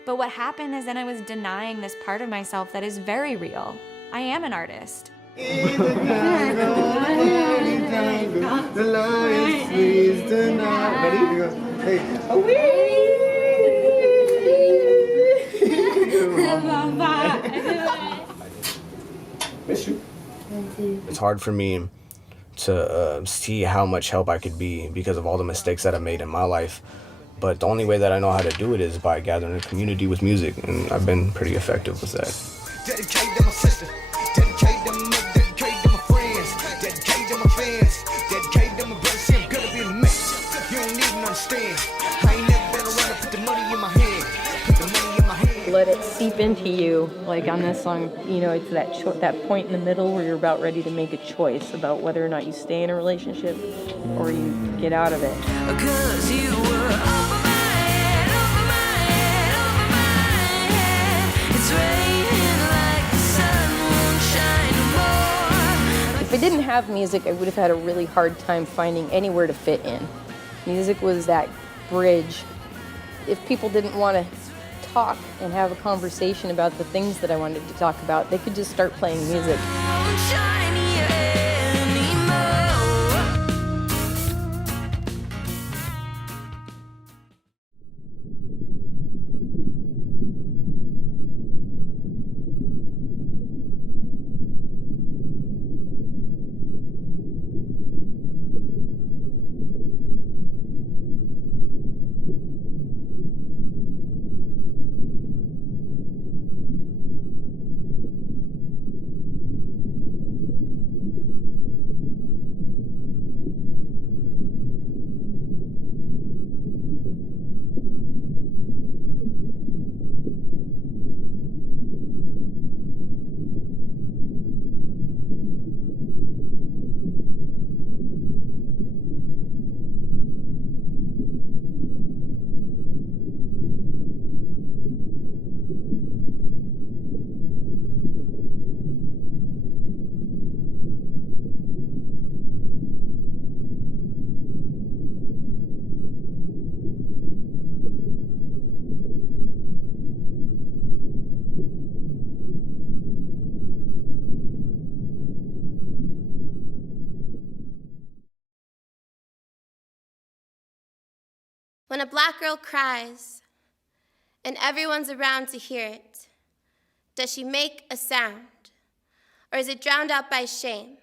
But what happened is then I was denying this part of myself that is very real. I am an artist. The lions please tonight. Ready? He goes, hey. Miss you. It's hard for me to see how much help I could be because of all the mistakes that I made in my life. But the only way that I know how to do it is by gathering a community with music, and I've been pretty effective with that. Dedicate to my sister, dedicate to my friends, dedicate to my fans, dedicate to my brother. See, I'm gonna be the mix. You don't even understand. I ain't never been around to put the money in my head. Put the money in my head. Let it seep into you. Like on this song, it's that point in the middle where you're about ready to make a choice about whether or not you stay in a relationship or you get out of it. 'Cause you were over my head, over my head, over my head. It's raining like the sun won't shine more. If I didn't have music, I would have had a really hard time finding anywhere to fit in. Music was that bridge. If people didn't want to talk and have a conversation about the things that I wanted to talk about, they could just start playing music. Won't shine here anymore. When a black girl cries and everyone's around to hear it, does she make a sound? Or is it drowned out by shame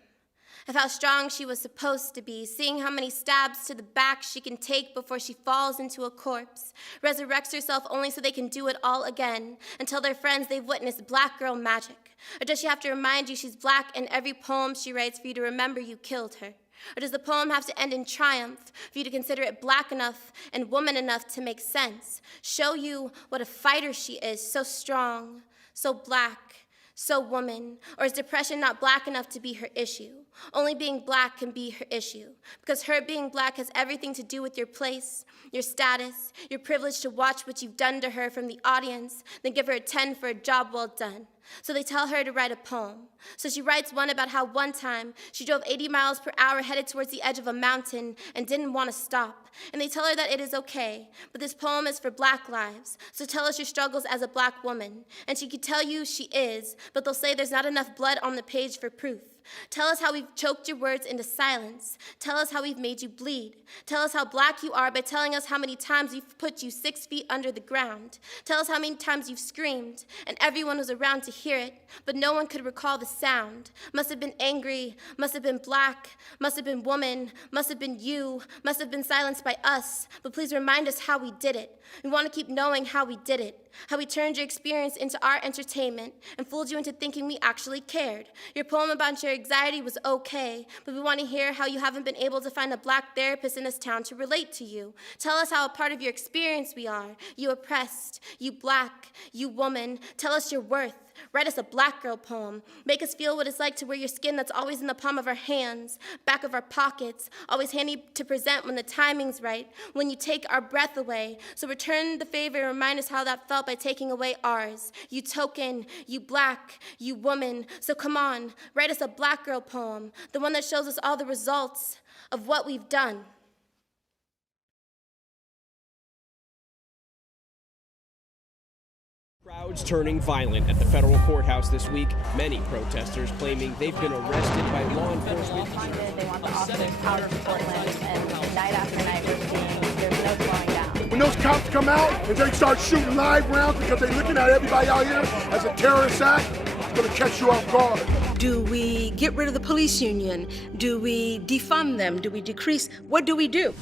of how strong she was supposed to be, seeing how many stabs to the back she can take before she falls into a corpse, resurrects herself only so they can do it all again and tell their friends they've witnessed black girl magic? Or does she have to remind you she's black in every poem she writes for you to remember you killed her? Or does the poem have to end in triumph for you to consider it black enough and woman enough to make sense? Show you what a fighter she is, so strong, so black, so woman. Or is depression not black enough to be her issue? Only being black can be her issue, because her being black has everything to do with your place, your status, your privilege to watch what you've done to her from the audience, then give her a 10 for a job well done. So they tell her to write a poem. So she writes one about how one time she drove 80 miles per hour headed towards the edge of a mountain and didn't want to stop. And they tell her that it is okay, but this poem is for black lives. So tell us your struggles as a black woman. And she could tell you she is, but they'll say there's not enough blood on the page for proof. Tell us how we've choked your words into silence. Tell us how we've made you bleed. Tell us how black you are by telling us how many times we've put you 6 feet under the ground. Tell us how many times you've screamed, and everyone was around to hear it, but no one could recall the sound. Must have been angry, must have been black, must have been woman, must have been you, must have been silenced by us, but please remind us how we did it. We want to keep knowing how we did it, how we turned your experience into our entertainment and fooled you into thinking we actually cared. Your poem about your anxiety was okay, but we want to hear how you haven't been able to find a black therapist in this town to relate to you. Tell us how a part of your experience we are, you oppressed, you black, you woman. Tell us your worth. Write us a black girl poem. Make us feel what it's like to wear your skin that's always in the palm of our hands, back of our pockets, always handy to present when the timing's right, when you take our breath away. So return the favor and remind us how that felt by taking away ours. You token, you black, you woman. So come on, write us a black girl poem, the one that shows us all the results of what we've done. Crowds turning violent at the federal courthouse this week. Many protesters claiming they've been arrested by law enforcement. Federal officers upsetting fires outside the courthouse to make the protesters. When those cops come out and they start shooting live rounds because they're looking at everybody out here as a terrorist act, it's going to catch you off guard. Do we get rid of the police union? Do we defund them? Do we decrease? What do we do?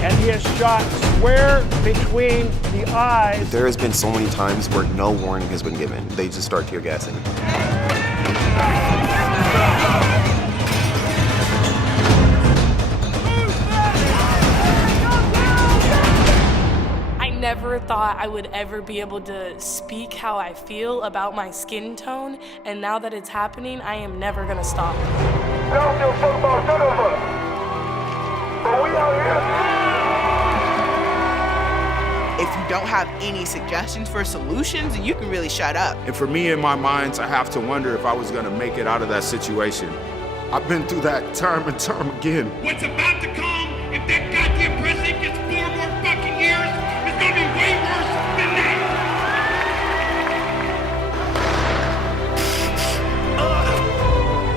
And he has shot square between the eyes. There has been so many times where no warning has been given. They just start tear gassing. I never thought I would ever be able to speak how I feel about my skin tone, and now that it's happening, I am never gonna stop. If you don't have any suggestions for solutions, you can really shut up. And for me, in my mind, I have to wonder if I was gonna make it out of that situation. I've been through that time and time again. What's about to come, if that goddamn president gets 4 more fucking years, it's gonna be way worse than that.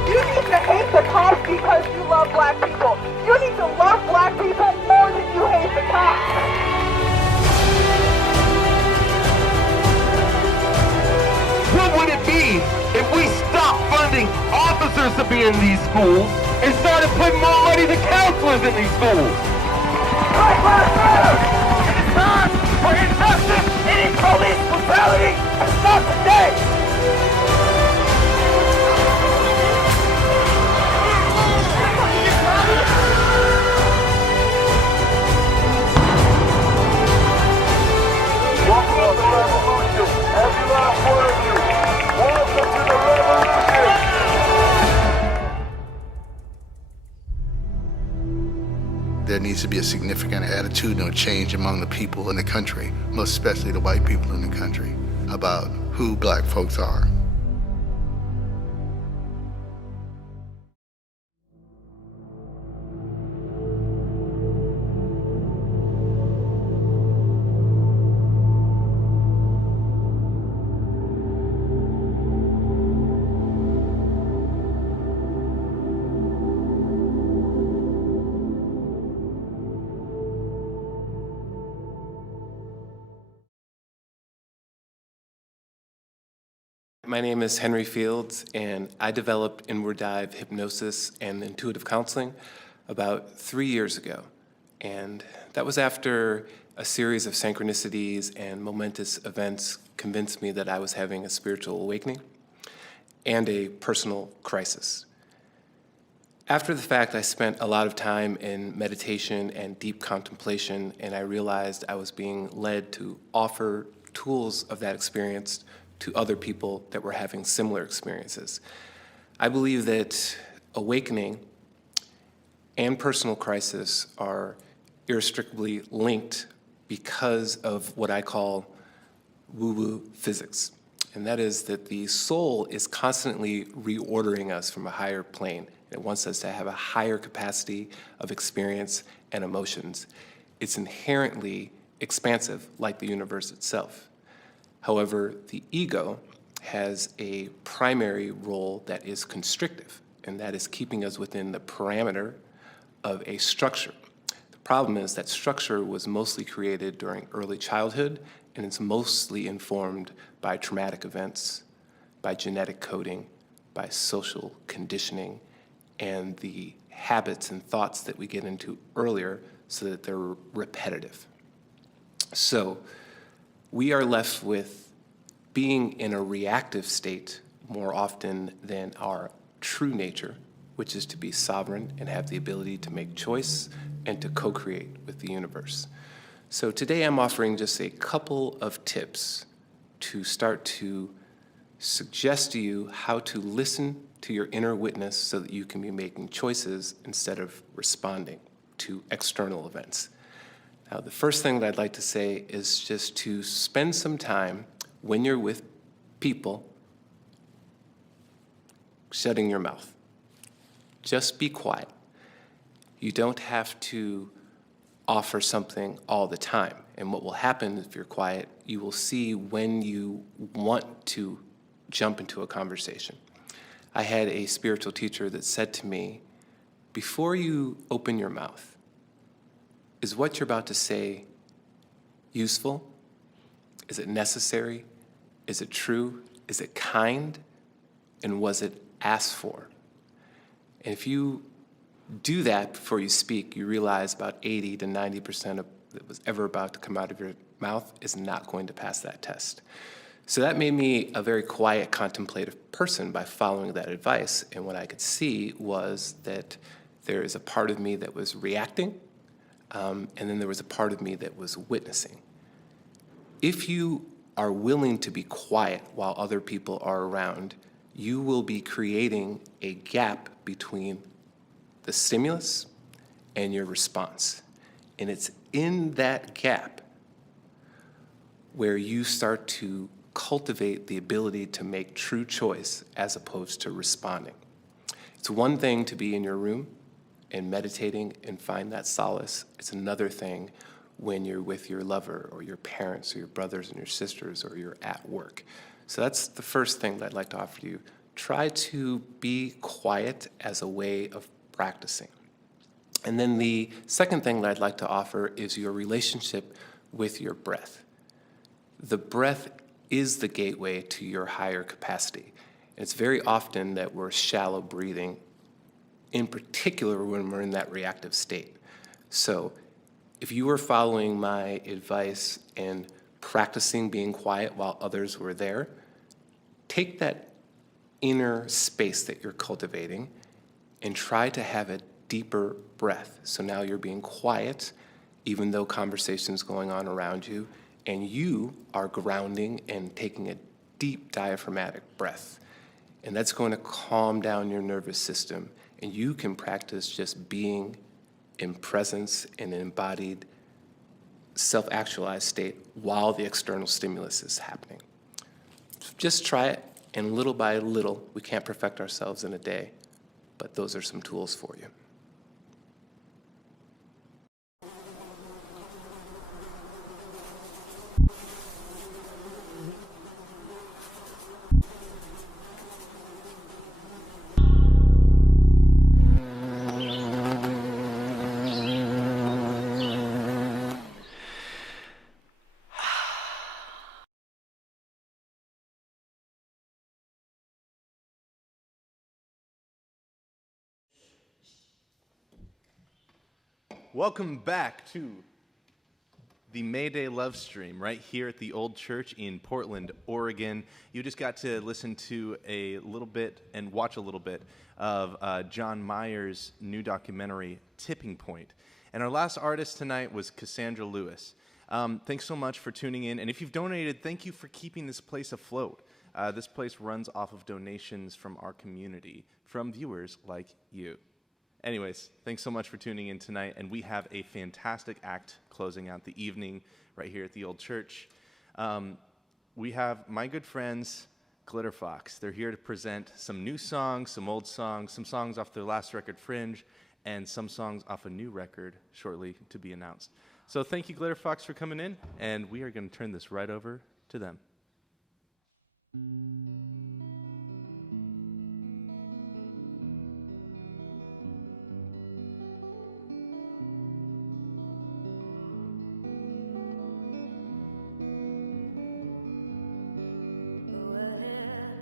You need to hate the cops because you love black people. You need to love black people more than you hate the cops. What would it be if we stopped funding officers to be in these schools and started putting more money to counselors in these schools? Black Lives Matter! It is time for injustice in police brutality to stop today! There needs to be a significant attitudinal change among the people in the country, most especially the white people in the country, about who black folks are. My name is Henry Fields, and I developed inward dive hypnosis and intuitive counseling about 3 years ago. And that was after a series of synchronicities and momentous events convinced me that I was having a spiritual awakening and a personal crisis. After the fact, I spent a lot of time in meditation and deep contemplation, and I realized I was being led to offer tools of that experience to other people that were having similar experiences. I believe that awakening and personal crisis are irrestrictably linked because of what I call woo-woo physics. And that is that the soul is constantly reordering us from a higher plane. It wants us to have a higher capacity of experience and emotions. it's inherently expansive, like the universe itself. However, the ego has a primary role that is constrictive, and that is keeping us within the parameter of a structure. The problem is that structure was mostly created during early childhood, and it's mostly informed by traumatic events, by genetic coding, by social conditioning, and the habits and thoughts that we get into earlier so that they're repetitive. So we are left with being in a reactive state more often than our true nature, which is to be sovereign and have the ability to make choice and to co-create with the universe. So today I'm offering just a couple of tips to start to suggest to you how to listen to your inner witness so that you can be making choices instead of responding to external events. Now, the first thing that I'd like to say is just to spend some time when you're with people shutting your mouth. Just be quiet. You don't have to offer something all the time. And what will happen if you're quiet, you will see when you want to jump into a conversation. I had a spiritual teacher that said to me, before you open your mouth, is what you're about to say useful? Is it necessary? Is it true? Is it kind? And was it asked for? And if you do that before you speak, you realize about 80 to 90% of that was ever about to come out of your mouth is not going to pass that test. So that made me a very quiet, contemplative person by following that advice. And what I could see was that there is a part of me that was reacting, and then there was a part of me that was witnessing. If you are willing to be quiet while other people are around, you will be creating a gap between the stimulus and your response. And it's in that gap where you start to cultivate the ability to make true choice as opposed to responding. It's one thing to be in your room and meditating and find that solace. It's another thing when you're with your lover or your parents or your brothers and your sisters or you're at work. So that's the first thing that I'd like to offer you. Try to be quiet as a way of practicing. And then the second thing that I'd like to offer is your relationship with your breath. The breath is the gateway to your higher capacity. And it's very often that we're shallow breathing, in particular when we're in that reactive state. So if you were following my advice and practicing being quiet while others were there, take that inner space that you're cultivating and try to have a deeper breath. So now you're being quiet, even though conversation's going on around you, and you are grounding and taking a deep diaphragmatic breath. And that's going to calm down your nervous system, and you can practice just being in presence in an embodied, self-actualized state while the external stimulus is happening. Just try it, and little by little, we can't perfect ourselves in a day, but those are some tools for you. Welcome back to the Mayday LoveStream right here at the Old Church in Portland, Oregon. You just got to listen to a little bit and watch a little bit of John Mayer's new documentary, Tipping Point. And our last artist tonight was Cassandra Lewis. Thanks so much for tuning in. And if you've donated, thank you for keeping this place afloat. This place runs off of donations from our community, from viewers like you. Anyways, thanks so much for tuning in tonight, and we have a fantastic act closing out the evening right here at the Old Church. We have my good friends, Glitterfox. They're here to present some new songs, some old songs, some songs off their last record, Fringe, and some songs off a new record shortly to be announced. So thank you, Glitterfox, for coming in, and we are going to turn this right over to them. Go ahead,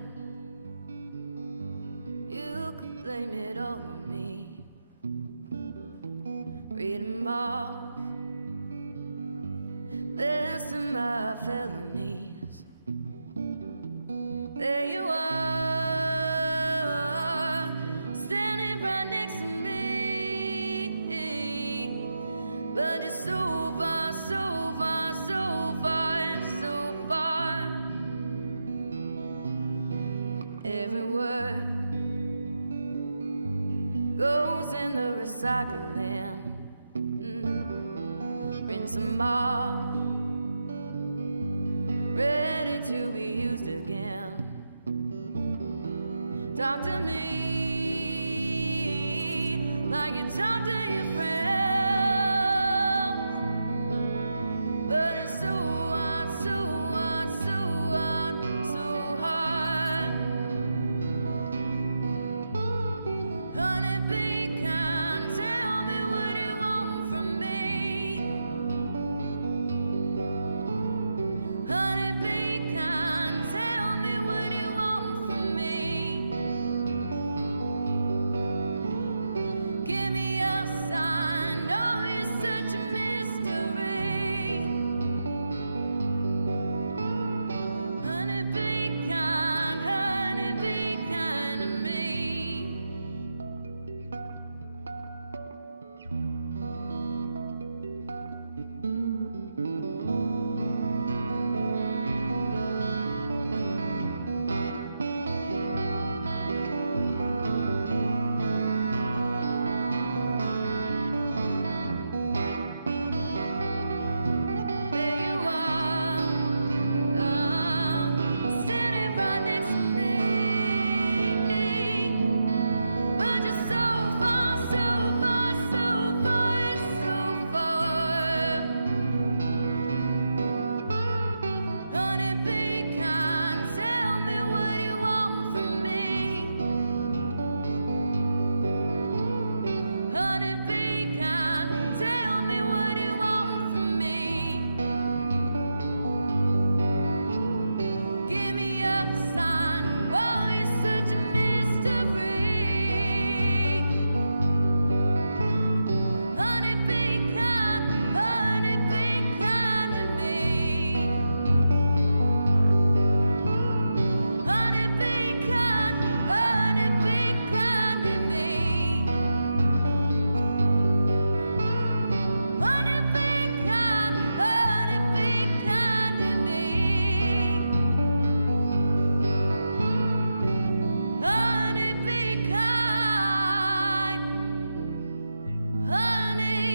you could blame it all on me. Read 'em off, list of my felonies. There you are, standing right next to me, but you're so far, so far, so far, so far. Every word goes in the recycling. Rinse 'em off, ready to be used again. Talk to me like you talk to your friends, but it's so hard, so hard, so hard, so hard. Honey, be kind, tell me what you want from me. Honey, be kind, tell me what you want from me. Give me a sign, oh, you're such a mystery. Honey, be kind to me. There you are, standing right next to me, but you're so far, so far, so far, so far. Honey, be kind, tell me what you want from me. Honey, be kind, tell me what you want from me. Give me a sign, oh, you're such a mystery. Honey, be kind to me. Honey, be kind to me. Honey, be kind to me. Honey, be kind. Honey,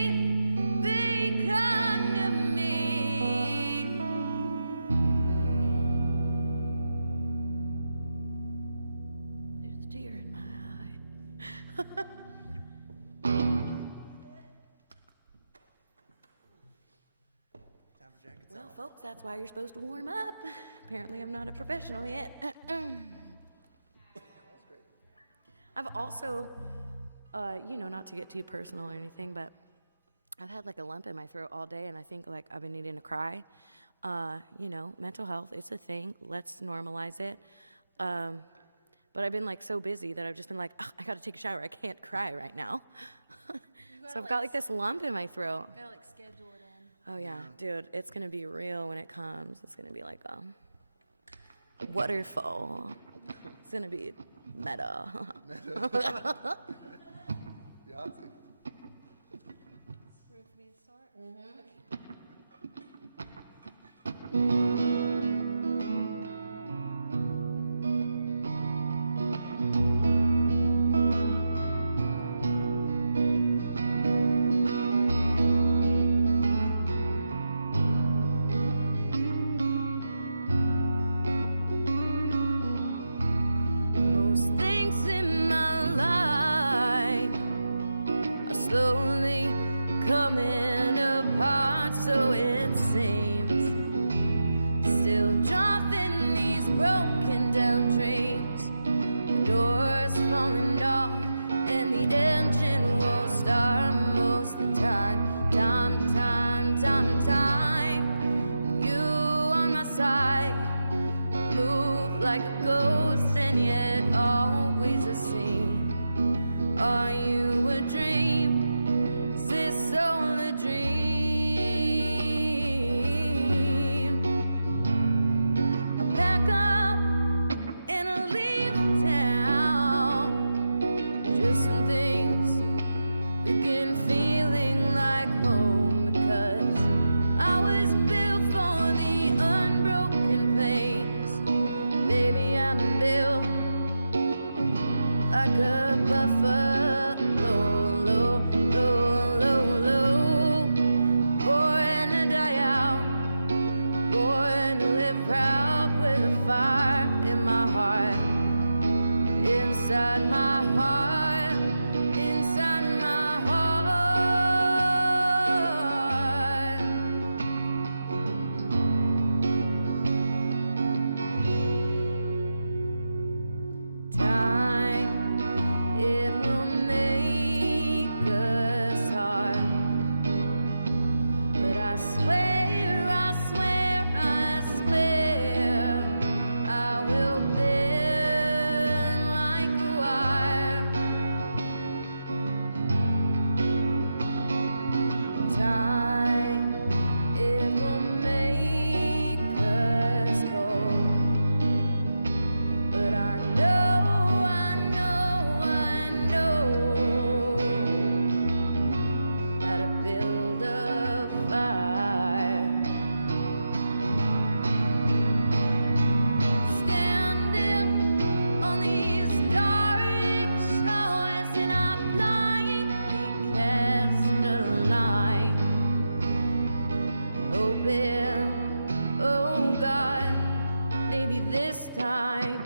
be kind to me. There's a tear in my eye. Well, folks, that's why you're supposed to warm up. Apparently, I'm not a professional yet. I've also, not to get too personal or anything, but I've had like a lump in my throat all day, and I think like I've been needing to cry. Mental health, it's a thing. Let's normalize it. But I've been like so busy that I've just been like, I gotta take a shower. I can't cry right now. So I've got like this lump in my throat. Gotta like schedule it in. Oh yeah, dude, it's gonna be real when it comes. It's gonna be like a waterfall. It's gonna be meta. Yahtzee. Ready for me to start? Most things in my life inside my heart, inside my heart. Time, it will make us hard, but I swear, I swear, I swear, I will bend like a wire. Time, it will make us cold, but I know, I know, I know how to build a fire. Standing on these dark shores, and I blindly cast a line, hoping, oh God, maybe this time.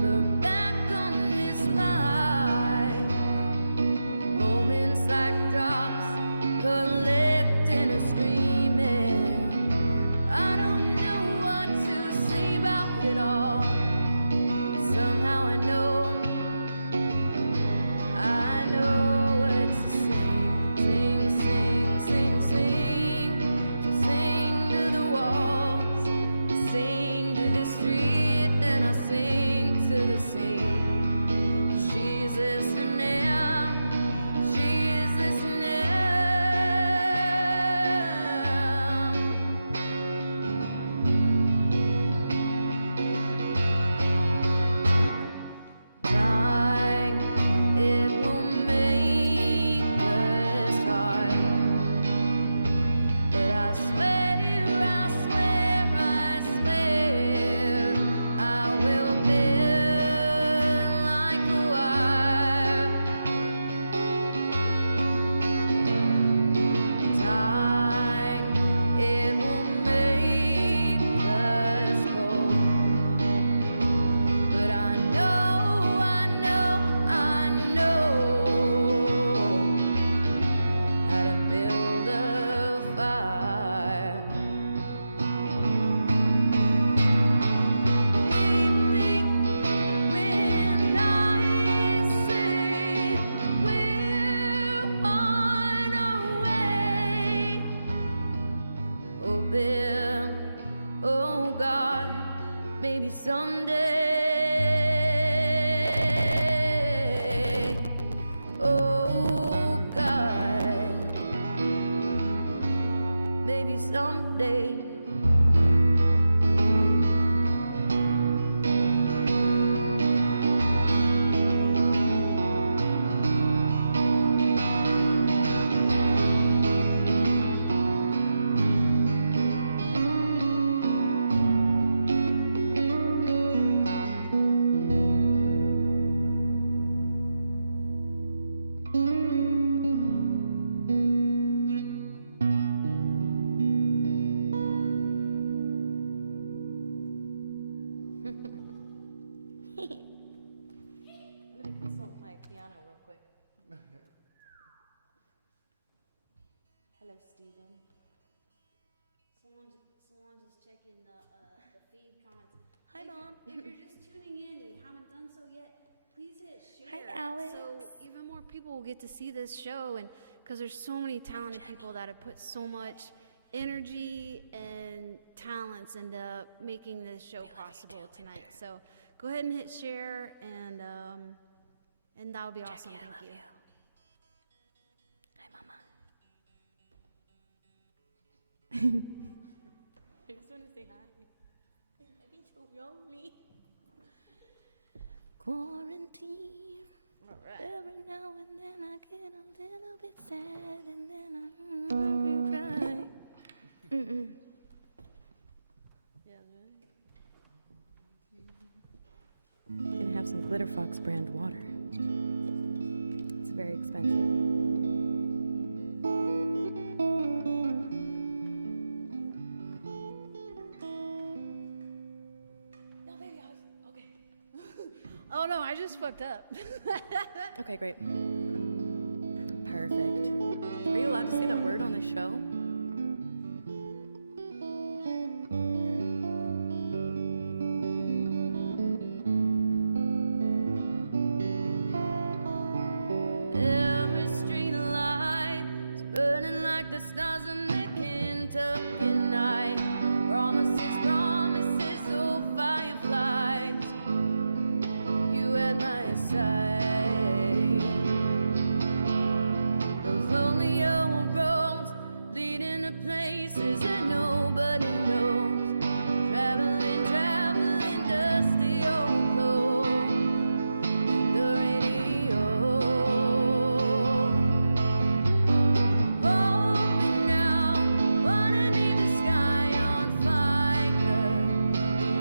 Look back on this life, moments like drops collecting and screaming. I don't know what to say about it all, but somehow I know what to sing. Sing, sing, sing, sing. So sing to the walls, I sing to the street, and I sing to the sea. She's listening, she's listening. Time, it will make us hard, but I swear, I swear, I swear, I will bend like a wire. Time, it will make us cold, but I know, I know, I know how to build a fire. Leave me when I say we're on our way. Open, oh God, maybe someday. Oh God, maybe someday. I'm gonna consult my piano real quick. Hello, Steven. Someone just checking the feed comments. Hi, Mom. If you're just tuning in and you haven't done so yet, please hit share. Hi, Alex. So even more people will get to see this show, and because there's so many talented people that have put so much energy and talents into making this show possible tonight. So go ahead and hit share, and that would be awesome. Jackie, I Thank love you. Hi, Mama. I just want to say hi. I've been so lonely. Quarantine. Every now and then I get a little bit sad, and then I can cry. Glitterfox brand water. It's very expensive. Oh no, I just fucked up. Okay, great. Perfect. Are you allowed to say that word on the show? Every street light is burning like the stars in the Kentucky night. Promises, promises, oh fireflies. You at my side. Those lonely old roads leading to places that nobody knows. Traveling, traveling, dusty old clothes and the radio. Hoping now, underneath the sky on fire.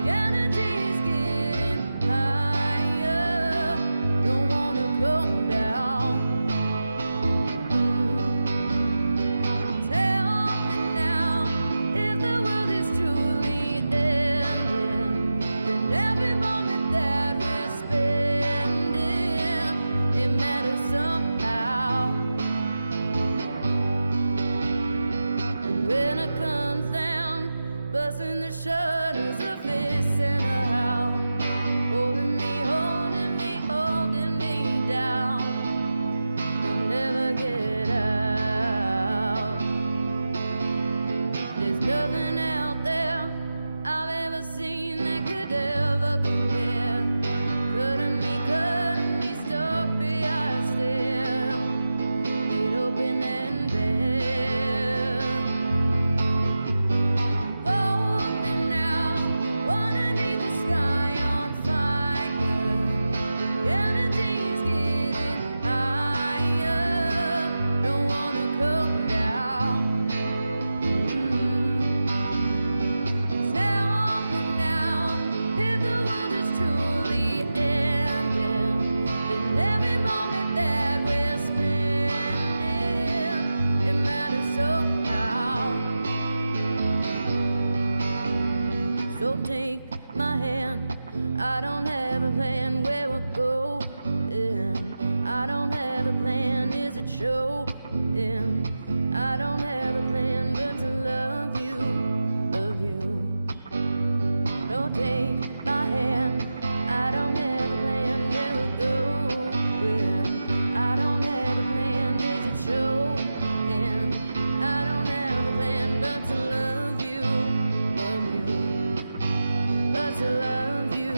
The energy's getting higher. Don't wanna come down. Tell me now, if the world is truly ending, then every moment that we're spending, it matters somehow. And when it comes down, busting the shutters, a fist and a howl, holding me, holding me, holding me down. We'll never get out. There's nothing out there I've ever seen that could ever compare. Cutting me, story-eyed stare, laid open and bare. Holding now, underneath the sky on fire. The energy's getting higher. Don't wanna come down. Tell me now, if the world is truly ending, then every moment that we're spending, it matters somehow. So take my hand, I don't have a plan where we're going. I don't have a plan, is it showing? I don't have a plan but to love you, love you. Don't take my hand, I don't have a plan where we're going. I don't have a plan, is it showing? I don't have a plan but to love you, love you. But to love you,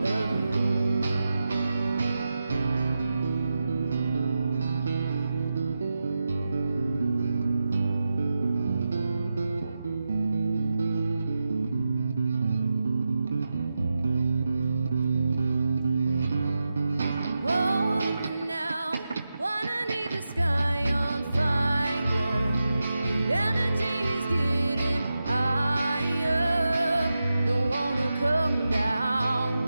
love you. Hold me now, underneath the sky on fire. The energy's getting higher. Don't wanna come down.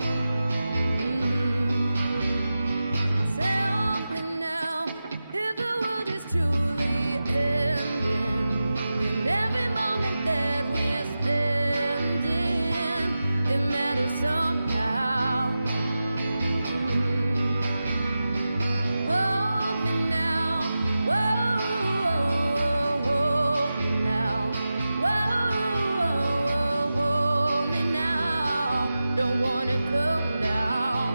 Tell me now, if the world is truly ending, then every moment that we're spending, it matters somehow. Hold me now, whoa, hold me now, whoa, hold me now. Don't wanna come down.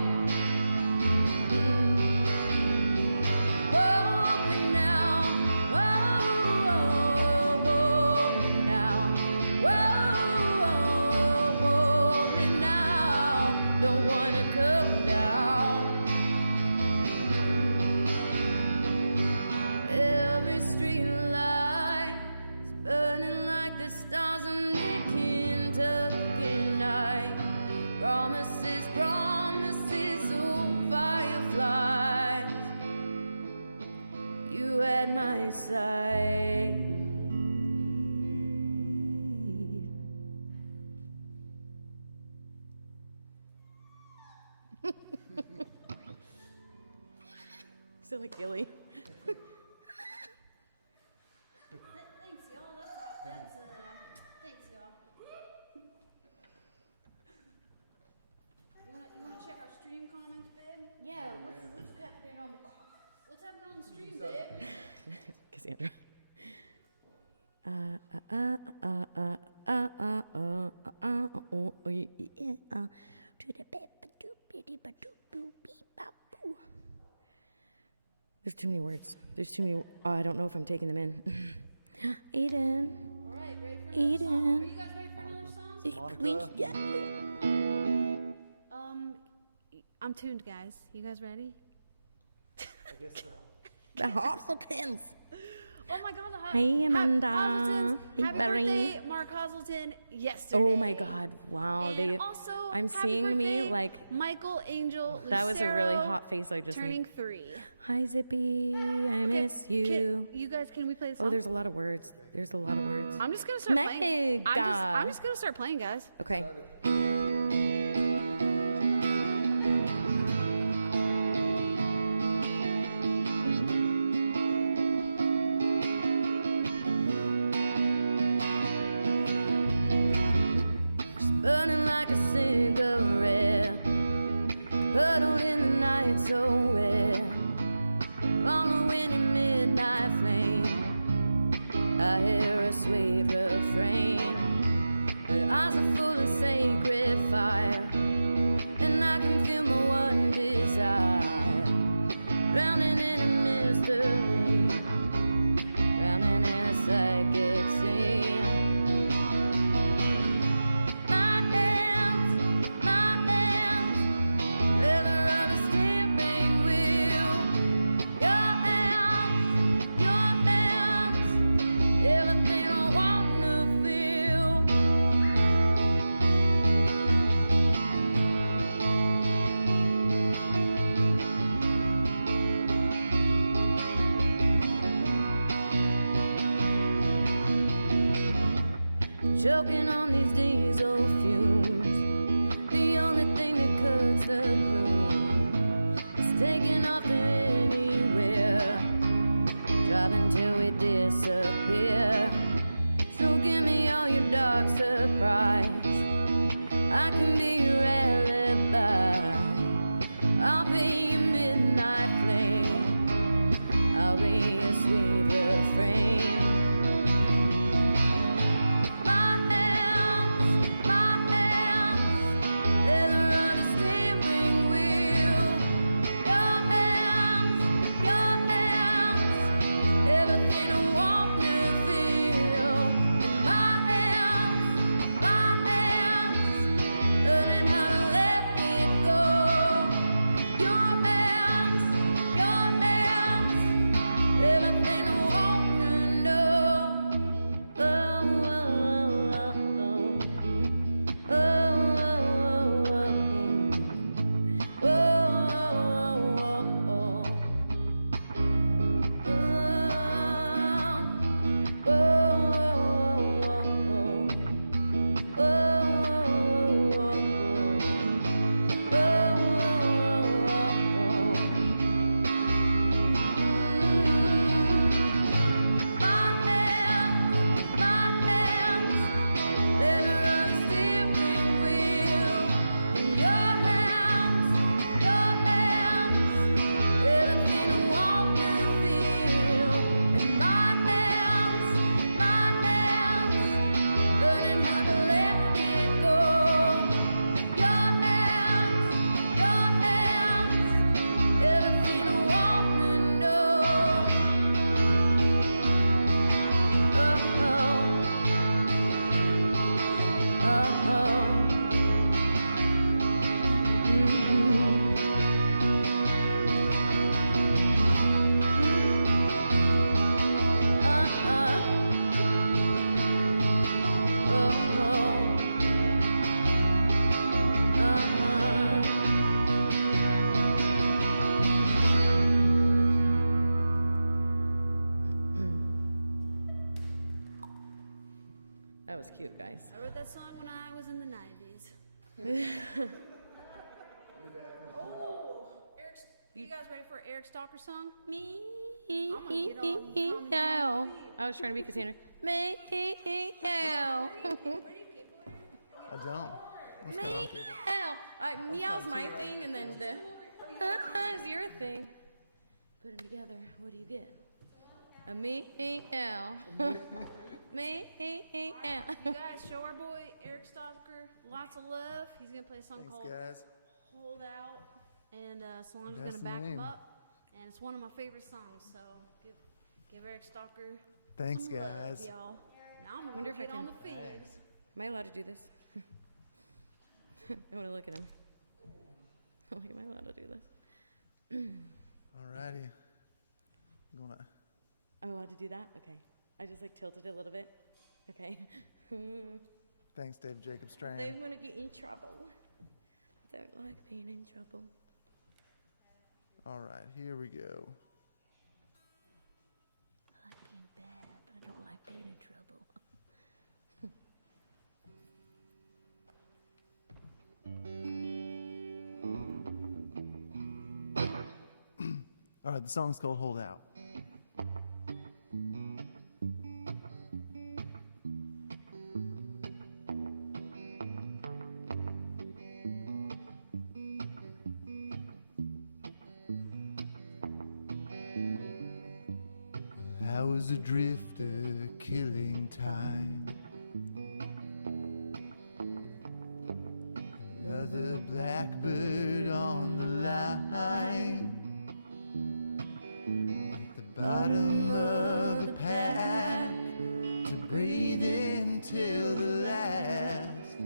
Hold me now, whoa, hold me now, whoa, hold me now. Don't wanna come down. Every street light is burning like the stars in the Kentucky night. Promises, promises, oh fireflies. You at my side. Skilly. Thanks, y'all. That's thanks, y'all. You wanna check our stream comments, babe? Yeah, what's happening on the What's happening on the stream, babe? Cassandra. There's too many words. There's too many. Oh, I don't know if I'm taking them in. Eden. All right, ready for Eden. Are you guys ready for another song? I'm tuned, guys. You guys ready? I guess so. The Hostletons. Oh my God, Hey, Amanda. Hey, Happy Barry. birthday, Mark Hazelton. Yesterday. Oh my God! Wow, And also, I'm happy seeing me birthday, like. Michael Angel. That was a really Lucero, hot face I just turning made. 3. Hi, Zippy. I miss you. You guys, can we play the song? Oh, there's a lot of words. There's a lot of words. I'm just gonna start playing. Mega. I'm just gonna start playing, guys. Okay. Burning like a cigarette, huddled in the night so wet, following your midnight flame. I hear a sweet refrain. Her eyes are full of sacred fire, and I can feel my one desire, drowning in a mystery, drowning in a psychic scene. Choking on these diesel fumes, the only thing that cuts the gloom is taking off to anywhere, driving till we disappear. So give me all your dark surprise, I can be your alibi. I'll be your midnight flame, I'll be your sweet refrain. That was cute, guys. I wrote that song when I was in the 90s. Oh, you guys ready for Eric Eric Stalker song? Meow. I was trying to be Cassandra. Meow. I don't. I'm just kind of on cable. Meow's my thing, and then the is your thing. Put them together. What do you get? A meow. Meow. You guys, show our boy Eric Stalker lots of love. He's gonna play a song Thanks, called guys. Hold Out, and Solange's That's gonna the back name. him up. And it's one of my favorite songs, so give Eric Stalker Thanks, some love, guys. y'all. Now I'm I wonder if I gonna can. get on the feed. Am I allowed to do this? I want to look at him. I'm like, am I allowed to do this? Alrighty. I'm gonna. I'm allowed to do that? Okay. I just like tilted it a little bit. Okay. Thanks, Dave Jacob Strand. They're going to get in trouble. Don't like being in trouble. All right, here we go. I like being bad, but I don't like being in trouble. All right, the song's called Hold Out. I was a drifter killing time. Another blackbird on the line. At the bottom of a pack to breathe in till the last.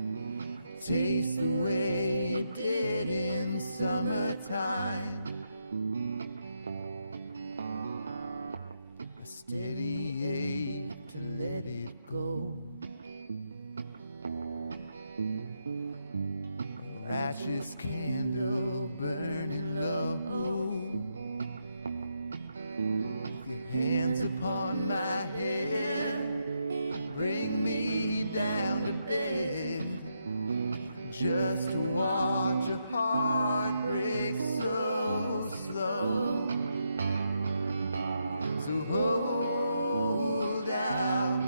Taste the way it did in summertime. A steady ache to let it go. A righteous candle burning low. With your hands upon my head, bring me down to bed. Just to watch a heart break so slow. So hold out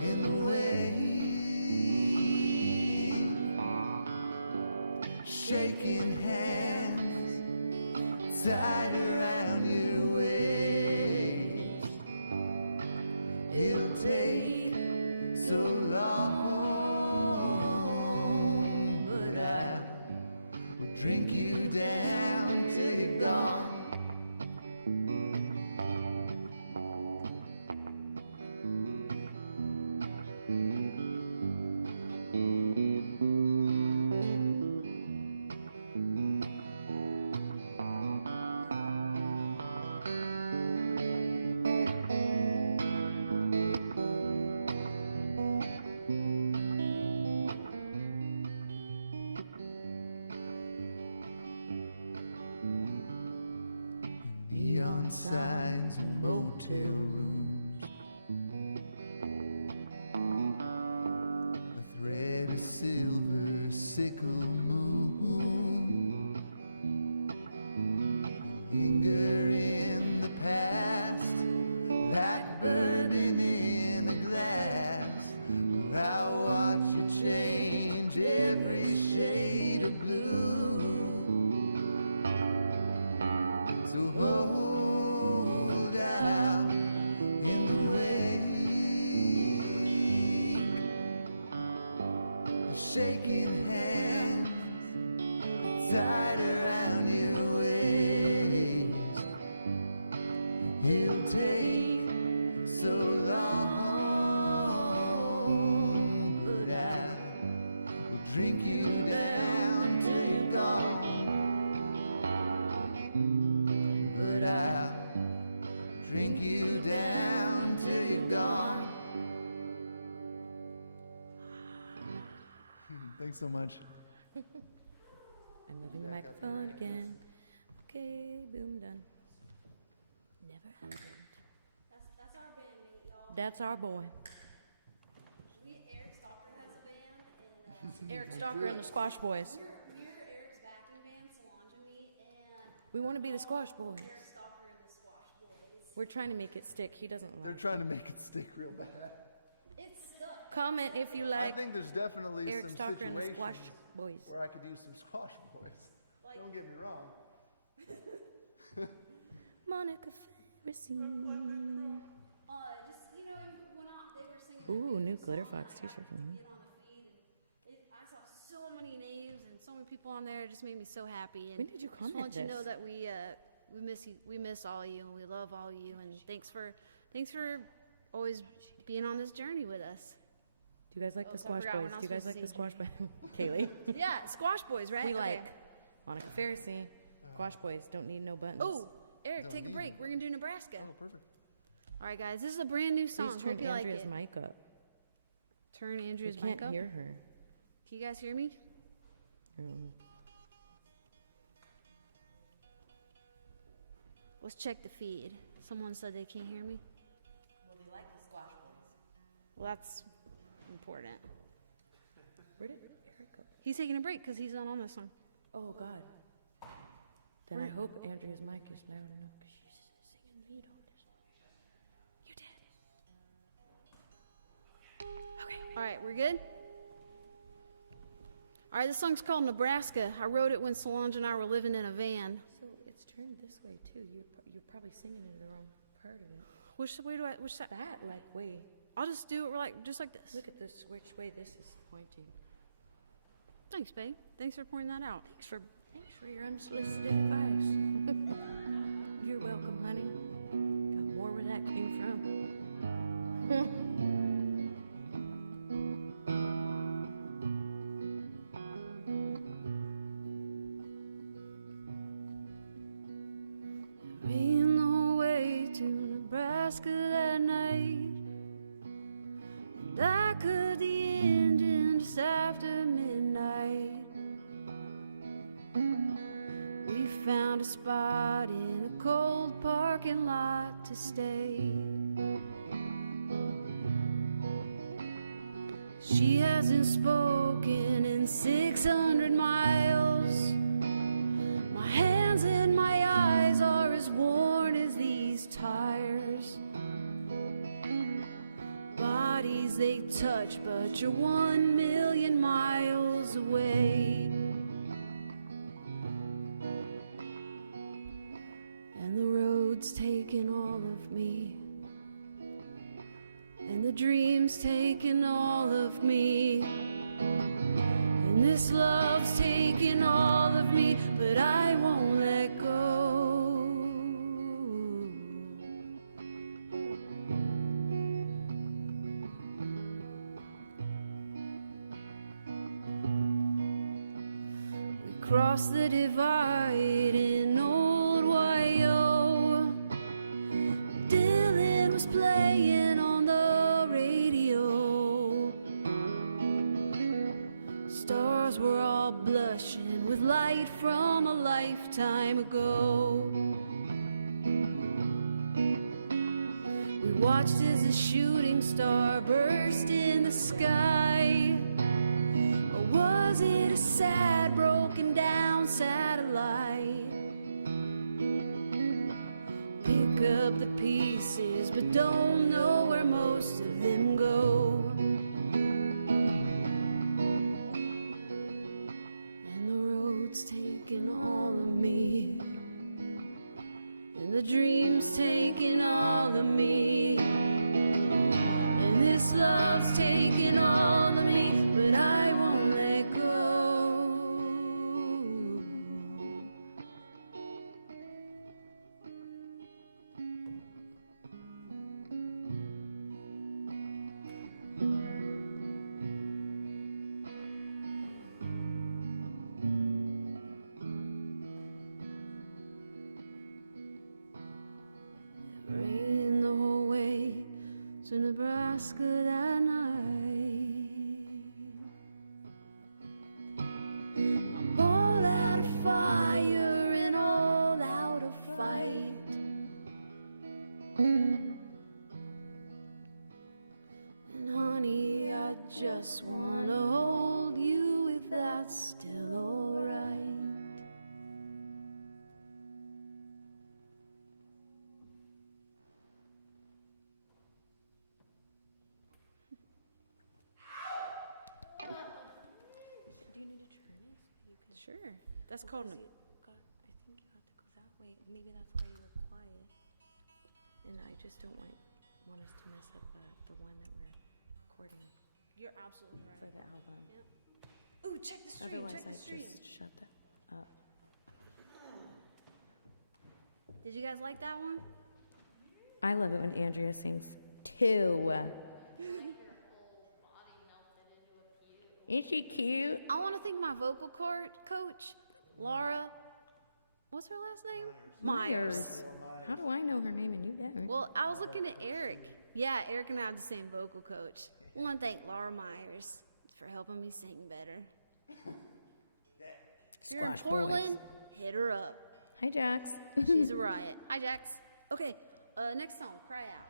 in the wake, shaking hands tied around your waist. It'll take so long, but I will drink you down till you're gone. Neon signs in motel rooms, a thread of silver sickle moon. You linger in the past like bourbon in a glass, where I watch you change every shade of blue. So hold out in the wake, shaking hands tied around your waist. It'll take so long, but I will drink you down till you're gone. But I'll drink you down till you're gone. Thanks so much. I'm moving the microphone again. Okay, boom, done. Never happened. That's our bandmate, y'all. That's our boy. Eric Stalker has a band, and Eric Stalker and the Squash Boys. we're Eric's backing band, Solange and me, and We want to be the Squash Boys. Eric We're trying to make it stick. He doesn't like They're trying to make it stick real bad. Comment if you like. I think there's definitely Eric some Stalker and the situations Squash Boys. where I could use some Squash Boys. Don't get me wrong. Monica Ferguson. Just, you know, when they were singing. Ooh, new Glitterfox t-shirt from me. Get on the feed. I saw so many names and so many people on there. It just made me so happy. And When did you comment just want you to this? know that we miss you. We miss all you, and we love all you. And thanks for always being on this journey with us. Do you guys like the so I Squash forgot, we're Boys? not Do you guys supposed like to the Squash Boys? Kaylee? Yeah, Squash Boys, right? We Okay. like Monica Pharisee. Squash Boys don't need no buttons. Oh, Eric, Don't take a need break. no We're gonna do Nebraska. Oh, perfect. All right, guys, this is a brand new song. Please turn Hope you like Andrea's it. mic up. Turn We Andrea's can't mic up. hear her. Can you guys hear me? Let's check the feed. Someone said they can't hear me. Well, they like the Squash Boys. Well, that's important. Where did Eric go? He's taking a break because he's not on this song. Oh, God. Then I hope Andrea's mic is loud enough because she's singing lead on this one. You did. Okay. All right, we're good? All right, this song's called Nebraska. I wrote it when Solange and I were living in a van. So it's turned this way, too. You're probably singing in the wrong part of it. Which side? That, like, way. I'll just do it just like this. Look at this, which way this is pointing. Thanks, babe. Thanks for pointing that out. Thanks for your unsolicited advice. You're welcome, honey. Got more where that came from. Made no way to Nebraska that night, and I cut the engine just after midnight. We found a spot in a cold parking lot to stay. She hasn't spoken in 600 miles. My hands and my eyes are as worn as these tires. Bodies they touch, but you're 1,000,000 miles away. And the road's taking all of me, and the dream's taking all of me, and this love's taking all of me, but I won't let go. We crossed the divide in old Wyo. Dylan was playing on the radio. Stars were all blushing with light from a lifetime ago. We watched as a shooting star burst in the sky. Or was it a sad, broken down satellite? Pick up the pieces, but don't know where most of them go. And the road's taking all of me, and the dream's taking all of me, and this love's taking all of me, but I won't let go. It rained the whole way to Nebraska that night. I'm all out of fire and all out of fight. And honey, I just wanna hold you if that's still alright. Sure. That's called an. I think you have to go that way. Maybe that's why you were quiet. And I just don't want us to mess up the one that we're recording You're absolutely right. for the album. Ooh, check the stream. Otherwise, check the I'd stream. just shut that up. Did you guys like that one? I love it when Andrea sings too. Is she cute? I want to thank my vocal coach, Laura. What's her last name? Myers. How do I know her name and you don't? Well, I was looking at Eric. Yeah, Eric and I have the same vocal coach. I want to thank Laura Myers for helping me sing better. If you're in Squash Portland, boys. hit her up. Hi, Jax. She's a riot. Hi, Jax. Okay, next song, Cry Out.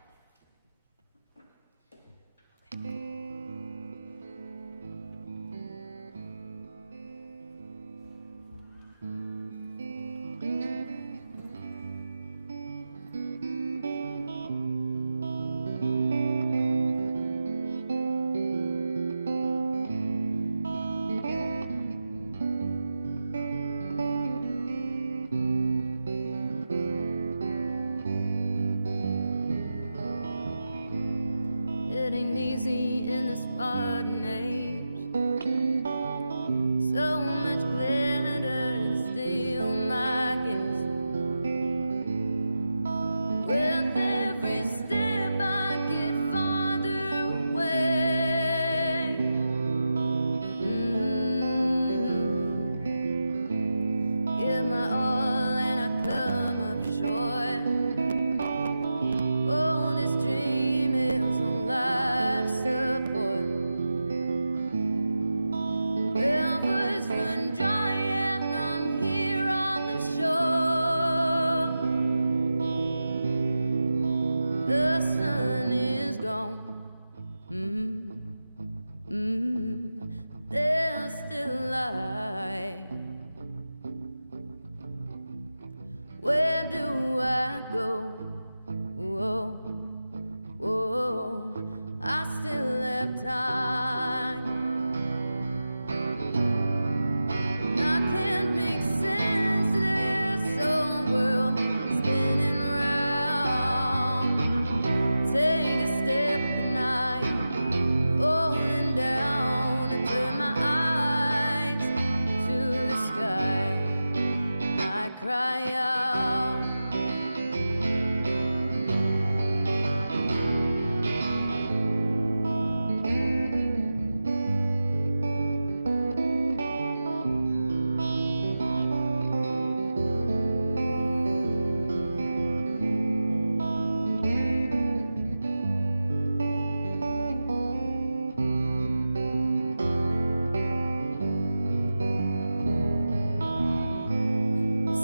It ain't easy in this modern age. So much glitter to steal my gaze. With every step I get farther away. Give my all and I come up short. Oh, this dream is on life support. Rivers run dry and I'm here on the shore. The sun is gone. There's still light. Where do I go? Whoa, whoa, I still have time. I can't make sense of this whole world spinning round. Take a step and I'm falling down. I turn my eyes to the sky. I cry out.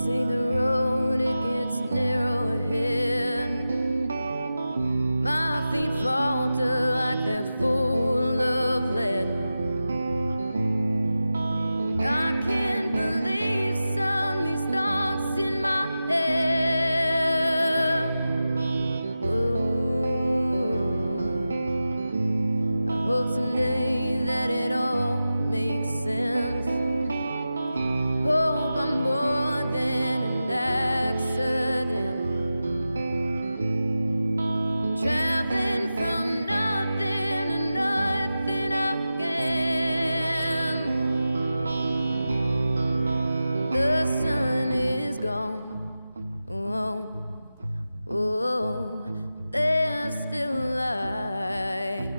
Say the road, it gets narrow ahead. My feet falter like they're full of lead. I can't believe some of these thoughts in my head. Ooh, I hope someday that it all makes sense. Hope I'm more than an accident. Traveling from nothing to nothing again. The sun is gone. Oh, oh, there's still light.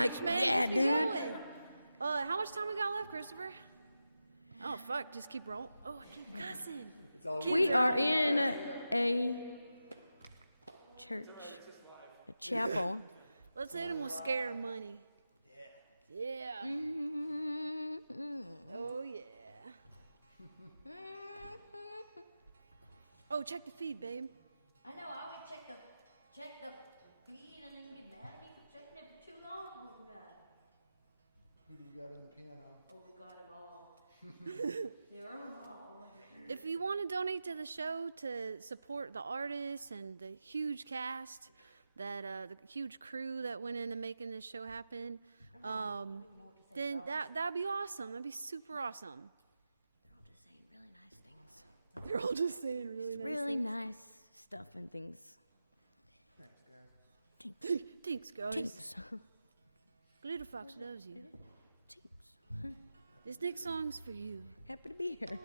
like, man. yeah, Keep dude. going. How much time we got left, Christopher? Oh, fuck. Just keep rolling. Oh, I keep cussing. We are in a church, a chapel. Let's hit him with scare money. Yeah. Oh, yeah. Oh, check the feed, babe. I know, I always check the feed and then you get mad at me for checking it for too long. Oh, God. Who do we got in the piano? Oh, we got them all. They were all. If you want to donate to the show to support the artists and the huge cast, that the huge crew that went into making this show happen, then that'd be awesome. That'd be super awesome. They're all just saying really nice stuff and things. Thanks, guys. Thanks, guys. Thanks. Glitterfox loves you. This next song's for you. Happy to be here.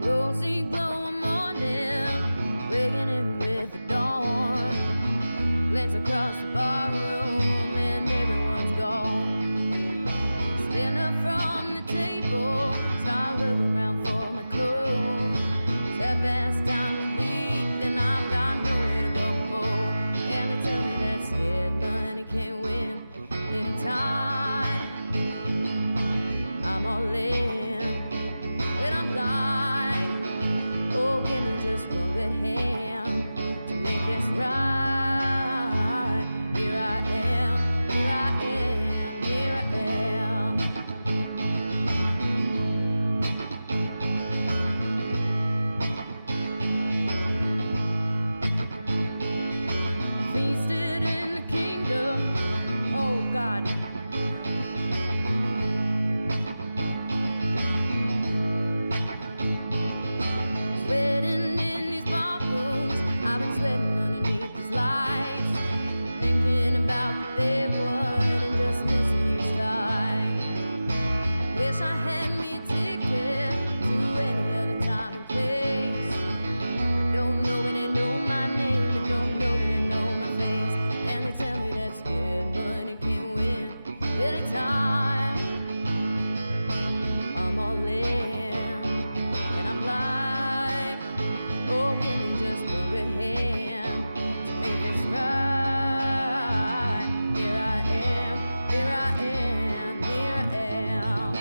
Rosy glowing morning, breaking in with the dawn. Glance across the barroom and everyone's gone. Stand up from the table, start looking around for my clothes. Step past time to leave, then I've got nowhere to go. And they tell me that scared money can't win anytime. I'm all in when I'm blind. Oh, give me just one good hand to make this right. Here I am, here I am, here I am. Feasted in the kingdom, oh God. Sweating in these barrooms, I've been sweating underneath these lights, thinking about the big one and just missing each time. Wish I had me a ticket to any other time and place. I don't know when they know my name, and don't know when they know my face. And they tell me that scared money can't win anytime. I'm all in, and I'm like, oh, give me just one good hand to make this right. Here I am, here I am, here I am.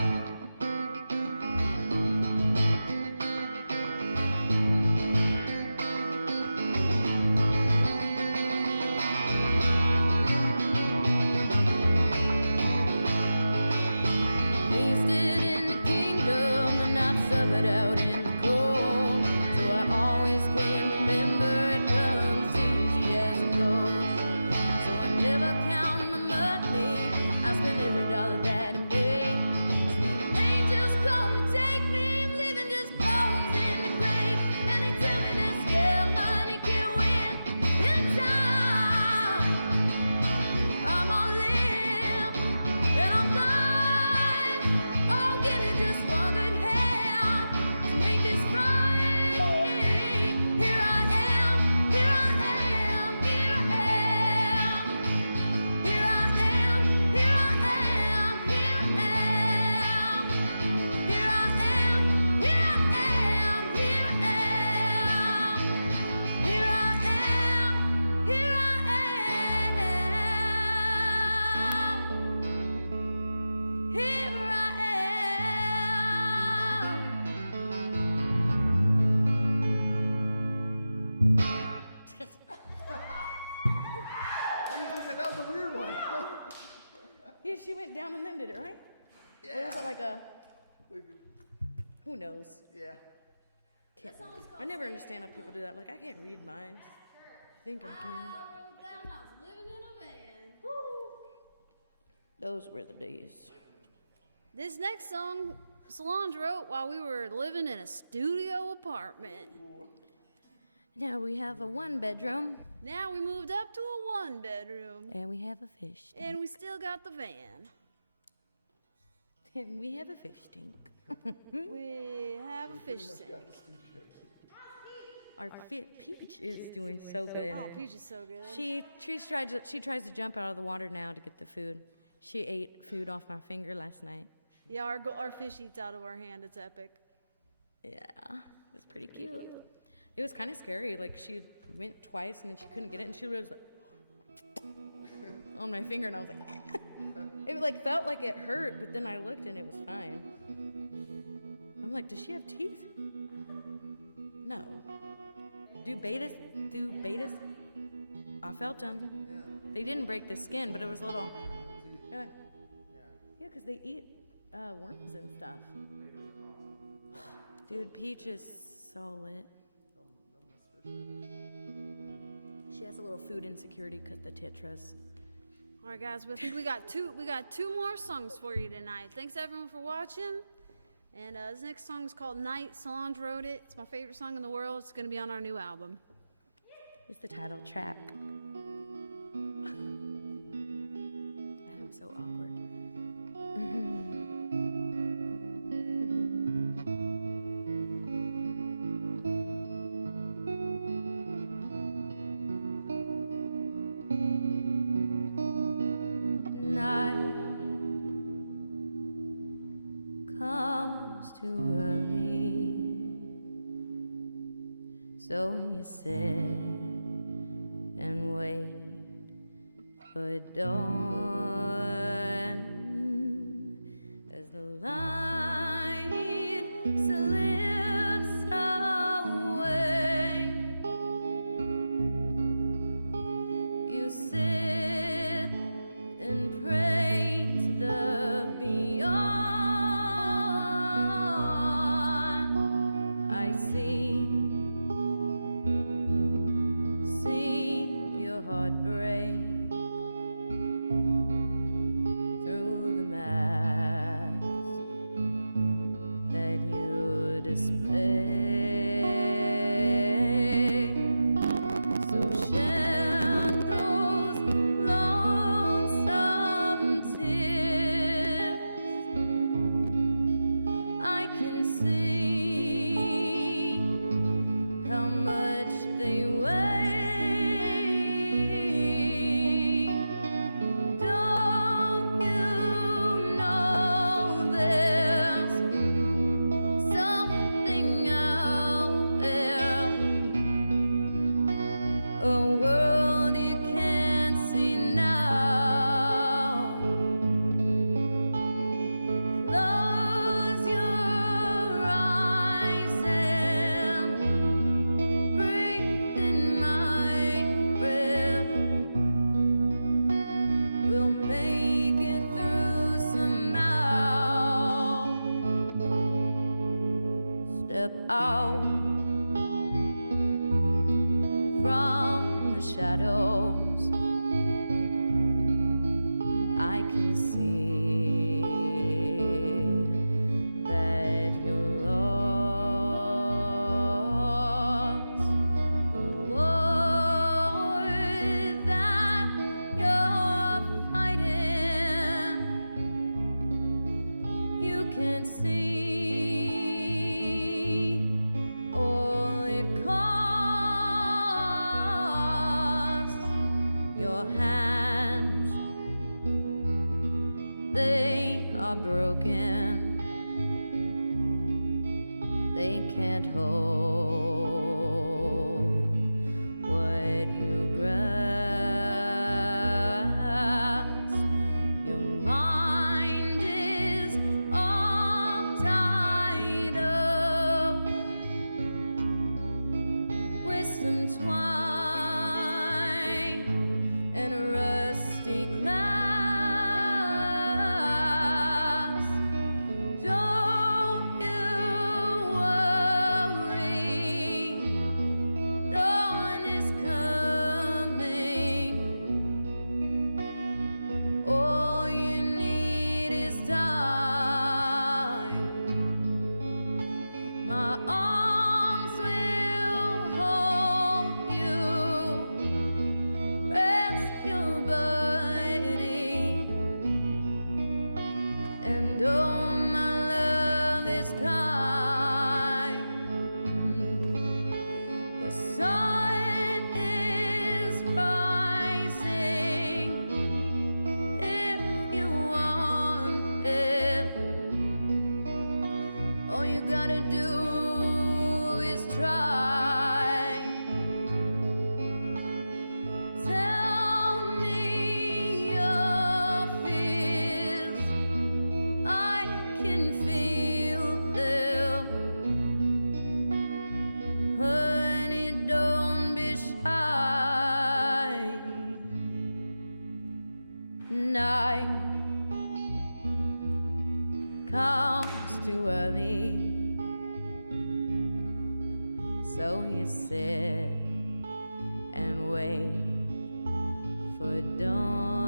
Feasted in the kingdom and I've suffered out in the cold. So I always can remember it comes easy as it goes. So I never count my money, I spend every dollar that I make. So when the angels come to take me, I'm leaving just bones in the grave. And they tell me that scared money can't win anytime. I'm all in, and I'm blind. Oh, give me just one good hand to make this right. Here I am, here I am, here I am. Here I am, here I am, here I am. Here I am, here I am, here I am. Here I am, here I am. Here I That was a weird one. Yeah, she went down and then did it, right? Yeah. Or was it like a, who knows? Yeah. I never understand how people do that. Like, I can't read minds. I think I can. I wrote down I was living in a van. Those were the days. This next song, Solange wrote while we were living in a studio apartment. Now we have a 1-bedroom. Now we moved up to a 1-bedroom. And we have a fish tank. And we still got the van. And we have a fish tank. We have a fish tank. Our Peach is doing so good. Oh, Peach is so good. She tries to jump out of the water now to get the food. She ate food off my finger last night. Yeah, our fish eats out of our hand. It's epic. Yeah, it was pretty cute. It was kind of scary. Like, she went twice and then she couldn't get it, and she was like on my finger, and I was like, it like felt like it hurt, but then I looked and it was fine. I'm like, does she have teeth? No. Do betas? I felt them. They didn't break the skin, but it was a little. Yeah, because they eat worms and stuff. Dude, Peach is so lit. She has a little food insecurity because the titras. All right, guys, I think we got two more songs for you tonight. Thanks everyone for watching. And this next song is called Night. Solange wrote it. It's my favorite song in the world. It's going to be on our new album. It's the title track. I am so awkward. Night comes too early, so you sit and wait for dawn as the light slips away. You sit and pray to the beyond. I see your heart break through the mask that you display. So shed those lonesome tears. I can see how much they weigh. Don't you know there's something out there, a world you can't see now? Close your eyes and breathe in my breath. We'll make it through somehow. Step out from the shadows. I can see that you're lost. The war that you're fighting, you can see all it costs. Your hands, they are broken. They can't hold what you grasp. Your mind is all tied up with some twine and a rusty glass. Don't you worry, dawn is coming. All you need is time. My arms will hold sun is rising if you want it. All you gotta do is try. Tell me your fears, I can feel them. Honey, don't be shy. Night comes too early, so you sit and wait for dawn.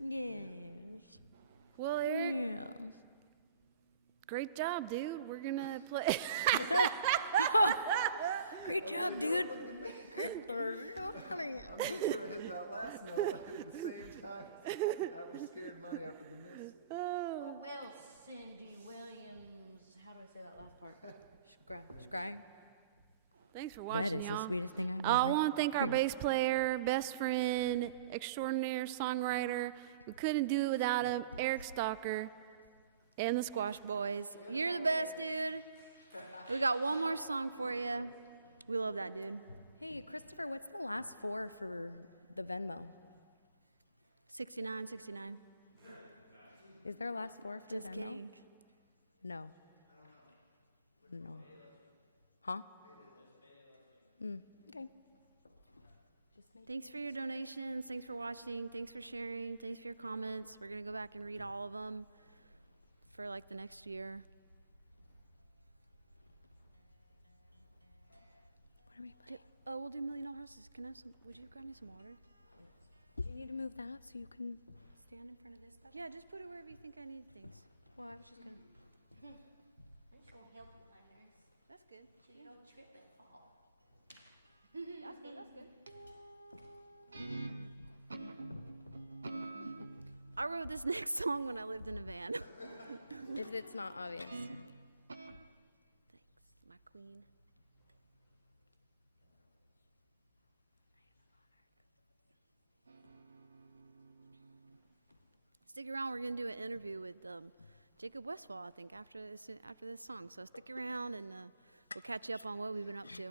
Yes. Yes. Great job, dude. You're gonna play. Great job, dude. I made sure I hit that last note at the same time after Scared Money after the miss. Oh, well, Cindy Williams. How do I say that last part? Scry. Thanks for watching. That is the sweetest thing I've ever Thank you, heard. bass player, best friend, extraordinaire songwriter. We couldn't do without him. Eric Stalker and the Squash Boys. You're the best, dude. We got one more song for you. We love that, dude. Hey, Christopher, what's the last four for the Venmo? 69. Is there a last four for Just the Venmo? kidding. No. No. Huh? Okay. Thanks for your donations. Thanks for watching. Thanks for sharing. Thanks for your comments. We're going to go back and read all of them for like the next year. What are we playing? We'll do $1 Million Houses. Can I have some? Would you grab me some water? Do you need to move that so you can stand in front of this stuff? Yeah, just put it wherever you think I need things. Well, I was just gonna. That's good. So you don't trip and fall. That's good. That's good. I wrote this next song when I lived in a van. If it's not obvious. Thanks, my queen. Stick around. We're gonna do an interview with Jacob Westfall, I think, after this song. So stick around, and we'll catch you up on what we've been up to.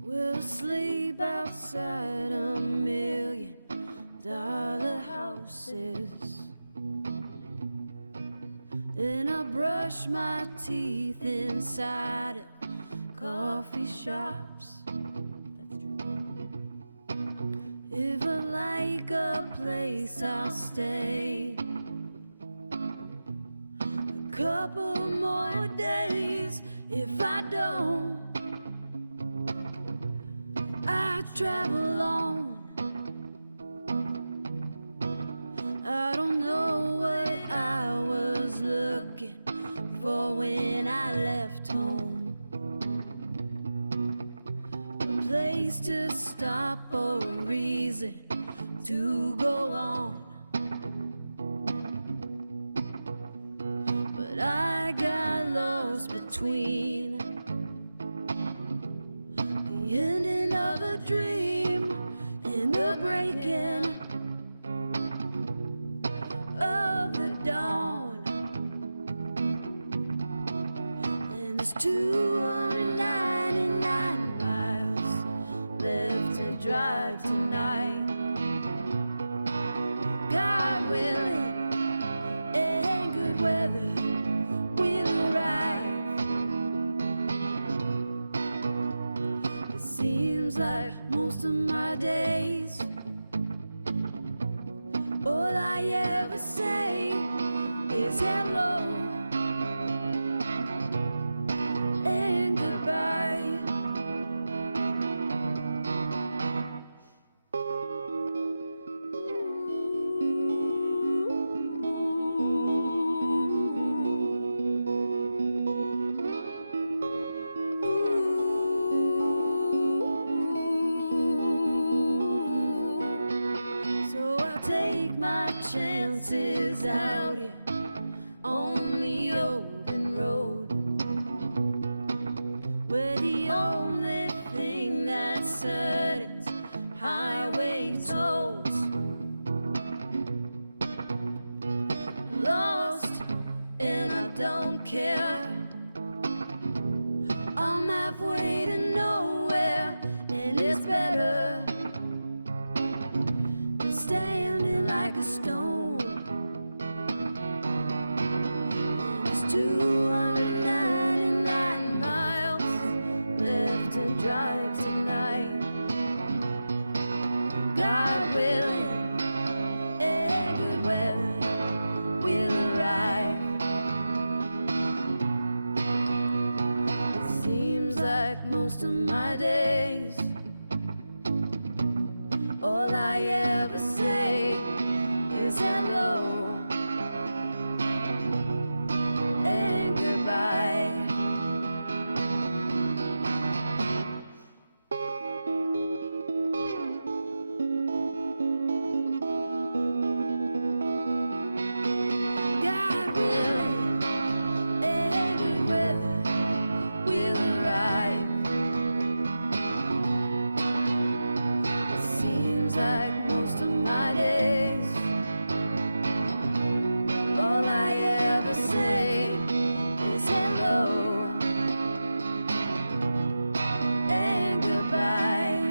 We'll sleep outside $1 million houses, and I brush my teeth inside of coffee shops. That's true. If I like a place, I'll stay a couple more days. If I don't, I travel on. I don't know what I was looking for when I left home. A place to stop or a reason to go on. But I got lost between There's 299 miles left to drive tonight. God willing, and good weather will arrive. It seems like most of my days, all I ever say is hello and goodbye. So I'll take my chances out here on the open road, where the only thing that's certain is highway tolls. Lost and I don't care, I'm halfway to nowhere, and it's better than standing like a stone. There's 299 miles left to drive tonight. God willing, and good weather will arrive. It seems like most of my days, all I ever say is hello and goodbye. God willing, and good weather will arrive. It seems like most of my days, all I ever say is hello and goodbye.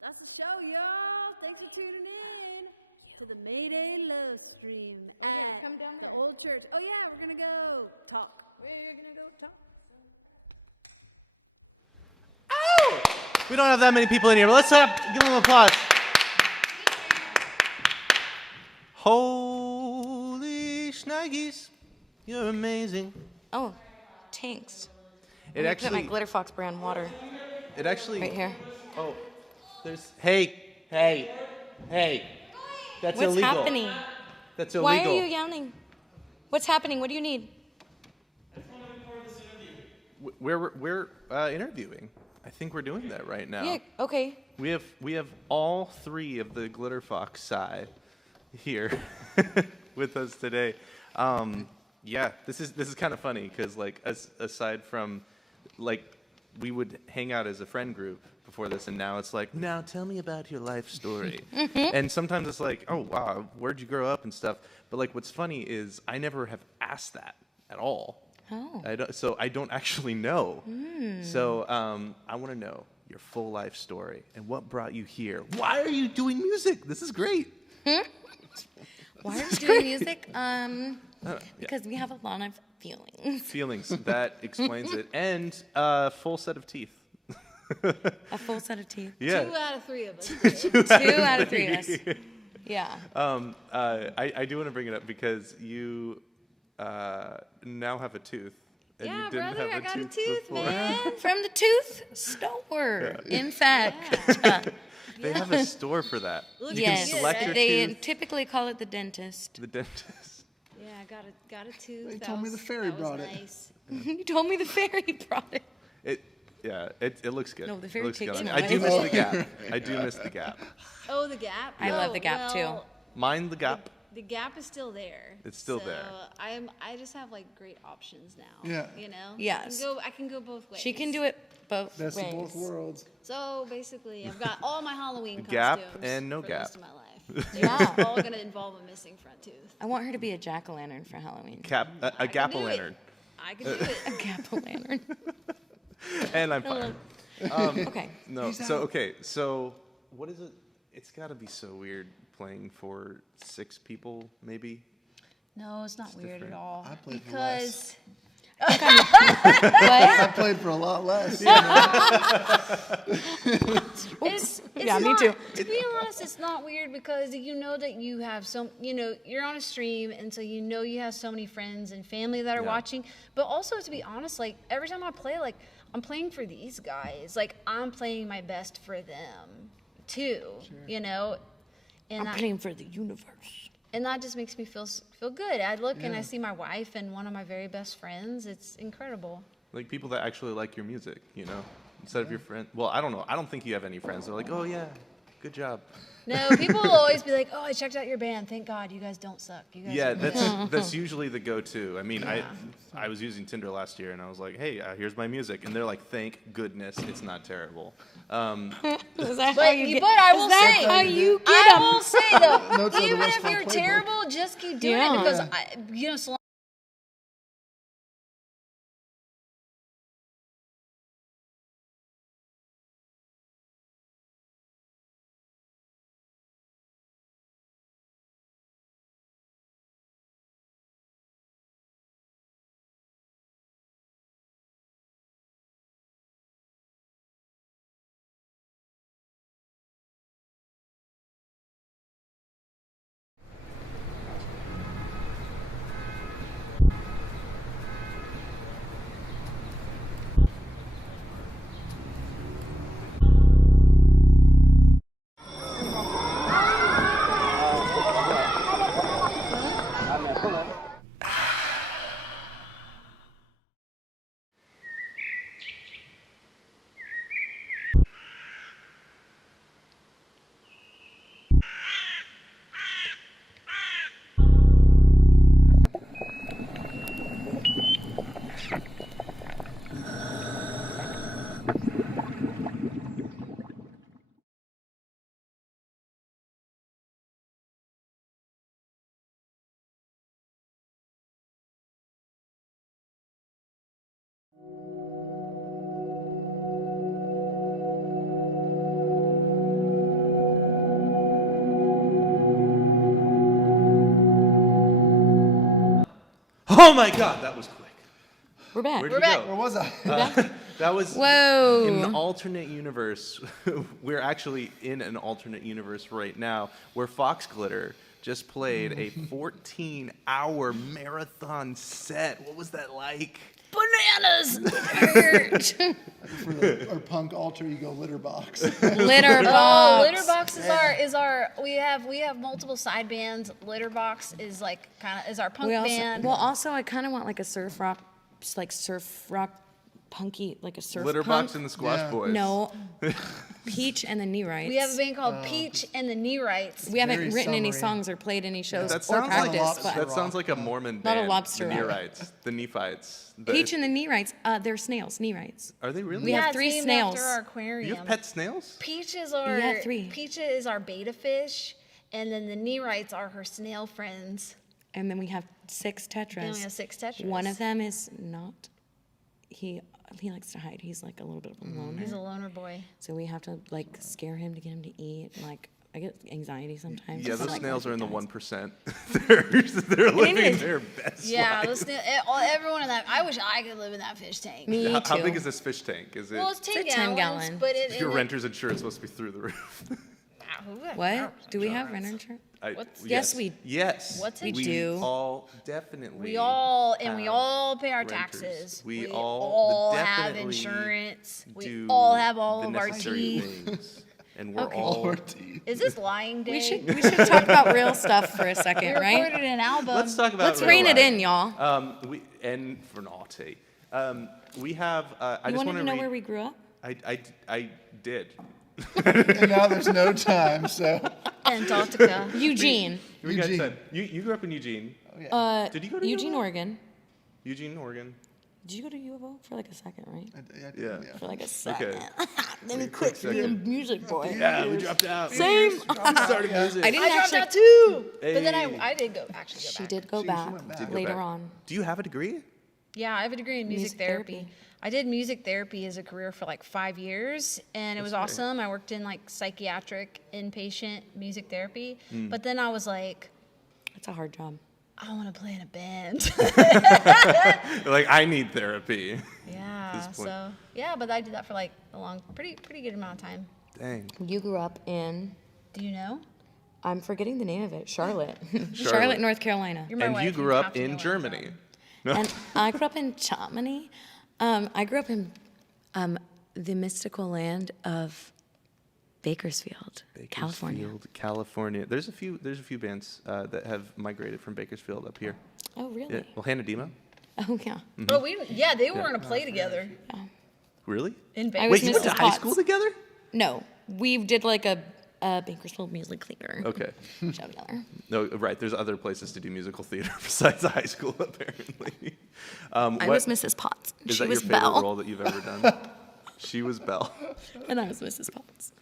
That's the show, y'all. Thanks for tuning in to the Mayday LoveStream yeah, at come down the there. old church. Oh yeah, we're gonna go talk. We're gonna go talk. We don't have that many people in here, but let's give them applause. Holy shnikes, you're amazing. Oh, tanks. It Let me actually, put my Glitterfox brand water it actually, right here. Oh, there's, hey, that's What's illegal. happening? That's Why illegal. are you yelling? What's happening? What do you need? We're interviewing. I think we're doing that right now. Yeah. Okay. We have all three of the Glitterfox side here with us today. Yeah, this is kind of funny because like aside from like we would hang out as a friend group before this, and now it's like, now tell me about your life story. And sometimes it's like, oh wow, where'd you grow up and stuff. But like what's funny is I never have asked that at all. Oh. So I don't actually know. So I want to know your full life story and what brought you here. Why are you doing music? This is great. Why are you doing music? Because we have a lot of feelings. Feelings. That explains it. And a full set of teeth. A full set of teeth. Yeah. 2 out of 3 of us. Two out of 3 of us. Yeah. I do want to bring it up because you now have a tooth. And Yeah, you didn't brother, have I got a tooth tooth, before. man. From the tooth store, in fact. They have a store for that. Look, You Yes, can select your they tooth. typically call it the dentist. The dentist. Yeah, got a tooth. They told me the fairy brought it. Nice. You told me the fairy brought it. It looks good. No, the It fairy looks good takes on it you. I do away. miss the Gap. I do miss the Gap. Oh, the Gap. I love the Gap too. Mind the Gap. The Gap is still there. It's still there. I just have like great options now. Yeah. You know. Yes. I can go both ways. She can do it both Best ways. of both worlds. So basically, I've got all my Halloween Gap costumes and no for Gap. the rest of my life. They're all gonna involve a missing front tooth. I want her to be a jack-o'-lantern for Halloween. A Gap-o'-lantern. I can do it. A Gap-o'-lantern. And I'm fine. Okay. No. So what is it? It's got to be so weird playing for 6 people, maybe. No, it's not weird different. at all. I played for because I played for a lot less. it's Yeah, me not, too. To be honest, it's not weird because you know that you have you're on a stream, and so you know you have so many friends and family that are watching. But also, to be honest, like every time I play, like I'm playing for these guys. Like I'm playing my best for them too. You know, and I'm playing for the universe. And that just makes me feel good. I look and I see my wife and one of my very best friends. It's incredible. Like people that actually like your music, you know, instead of your friend. Well, I don't know. I don't think you have any friends. They're like, oh yeah, good job. No, people will always be like, oh, I checked out your band. Thank God you guys don't suck. You guys Yeah, are good." that's usually the go-to. I mean, I was using Tinder last year, and I was like, hey, here's my music, and they're like, thank goodness it's not terrible. Is that But, how you get? but I will is that say, how you get I 'em? will say though, Notes on the even West if Front you're playbook. terrible, just keep doing Yeah. it because Yeah. so long. Oh my God, that was quick. We're back. Where'd We're you back. go? Where was I? That was Whoa. in an alternate universe. We're actually in an alternate universe right now where Fox Glitter just played a 14-hour marathon set. What was that like? Bananas. For our punk alter ego Glitterfox. Glitterfox. Oh, Glitterfox is our we have multiple side bands. Glitterfox is like is our punk band. Also, I kind of want like a surf rock punky, like a surf Glitterbox punk. and the Squash Boys. No, Peach and the Knee Rights. We have a band called Peach and the Knee Rights. We haven't Very written any summery. songs or played any shows That or sounds like practiced. Lobster but that sounds like a Mormon Not a band. lobster The rock. Nephites. The Nephites. Peach and the Knee Rights. They're snails. Knee Rights. Are they really? We have it's 3 named snails. After our aquarium. You have pet snails? Peach is our Yeah, 3. Peach is our beta fish, and then the Knee Rights are her snail friends. And then we have 6 tetras. Then we have 6 tetras. One of them is not. He likes to hide. He's like a little bit of a loner. He's a loner boy. So we have to like scare him to get him to eat. Like I get anxiety sometimes. Yeah, It's those like, snails are in the guys. 1%. They're living their best Yeah, life. everyone in that. I wish I could live in that fish tank. Me How too. big is this fish tank? Is it Well, it's 10 It's a 10 gallons, gallon. but it. your renter's insurance supposed to be through the roof? What? Do we have renter insurance? Yes, we. Yes. What's We it? do. all definitely. We all pay our renters. taxes. We all all have definitely insurance. We do all have all the of our necessary teeth. things. and we're Okay. all. Is this lying day? We should talk about real stuff for a second, We right? recorded an album. Let's talk about. Let's real rein it life. in, y'all. And for naughty. We have. I You just wanted want to know where we grew up? I did. And now there's no time, so. Antarctica. Eugene. We got 10. You grew up in Eugene. Did you go to Eugene, U of O? Oregon. Eugene, Oregon. Did you go to U of O for like a second, right? Yeah. For like a second. Okay. Then he quit being music boy. Yeah, we dropped out. Same. Started music. I didn't I dropped actually. out too. Hey. But then I did go back. She did go back Did go later back. on. Do you have a degree? Yeah, I have a degree in music therapy. I did music therapy as a career for like 5 years, and it was That's great. awesome. I worked in like psychiatric inpatient music therapy, Mm. but then I was like, It's a hard job. I want to play in a band. Like, I need therapy. Yeah, At this point. so yeah, but I did that for like a long, pretty good amount of time. Dang. You grew up in. Do you know? I'm forgetting the name of it. Charlotte. Charlotte. North Carolina. You're my And wife, you you grew have up to know in where I'm Germany. No. And I grew up in Germany. I grew up in the mystical land of Bakersfield, California. Bakersfield, California. There's a few bands that have migrated from Bakersfield up here. Oh, really? Yeah. Well, Hannah Demo. Oh, yeah. Mhm. Oh, they were in a play together. Really? In I was Wait, you went to Mrs. high Potts. school together? No, we did like a Bakersfield music theater. Okay. show together. No, right. There's other places to do musical theater besides high school, apparently. I was Mrs. Potts. Is She that was your favorite Belle. role that you've ever done? She was Belle. And I was Mrs. Potts.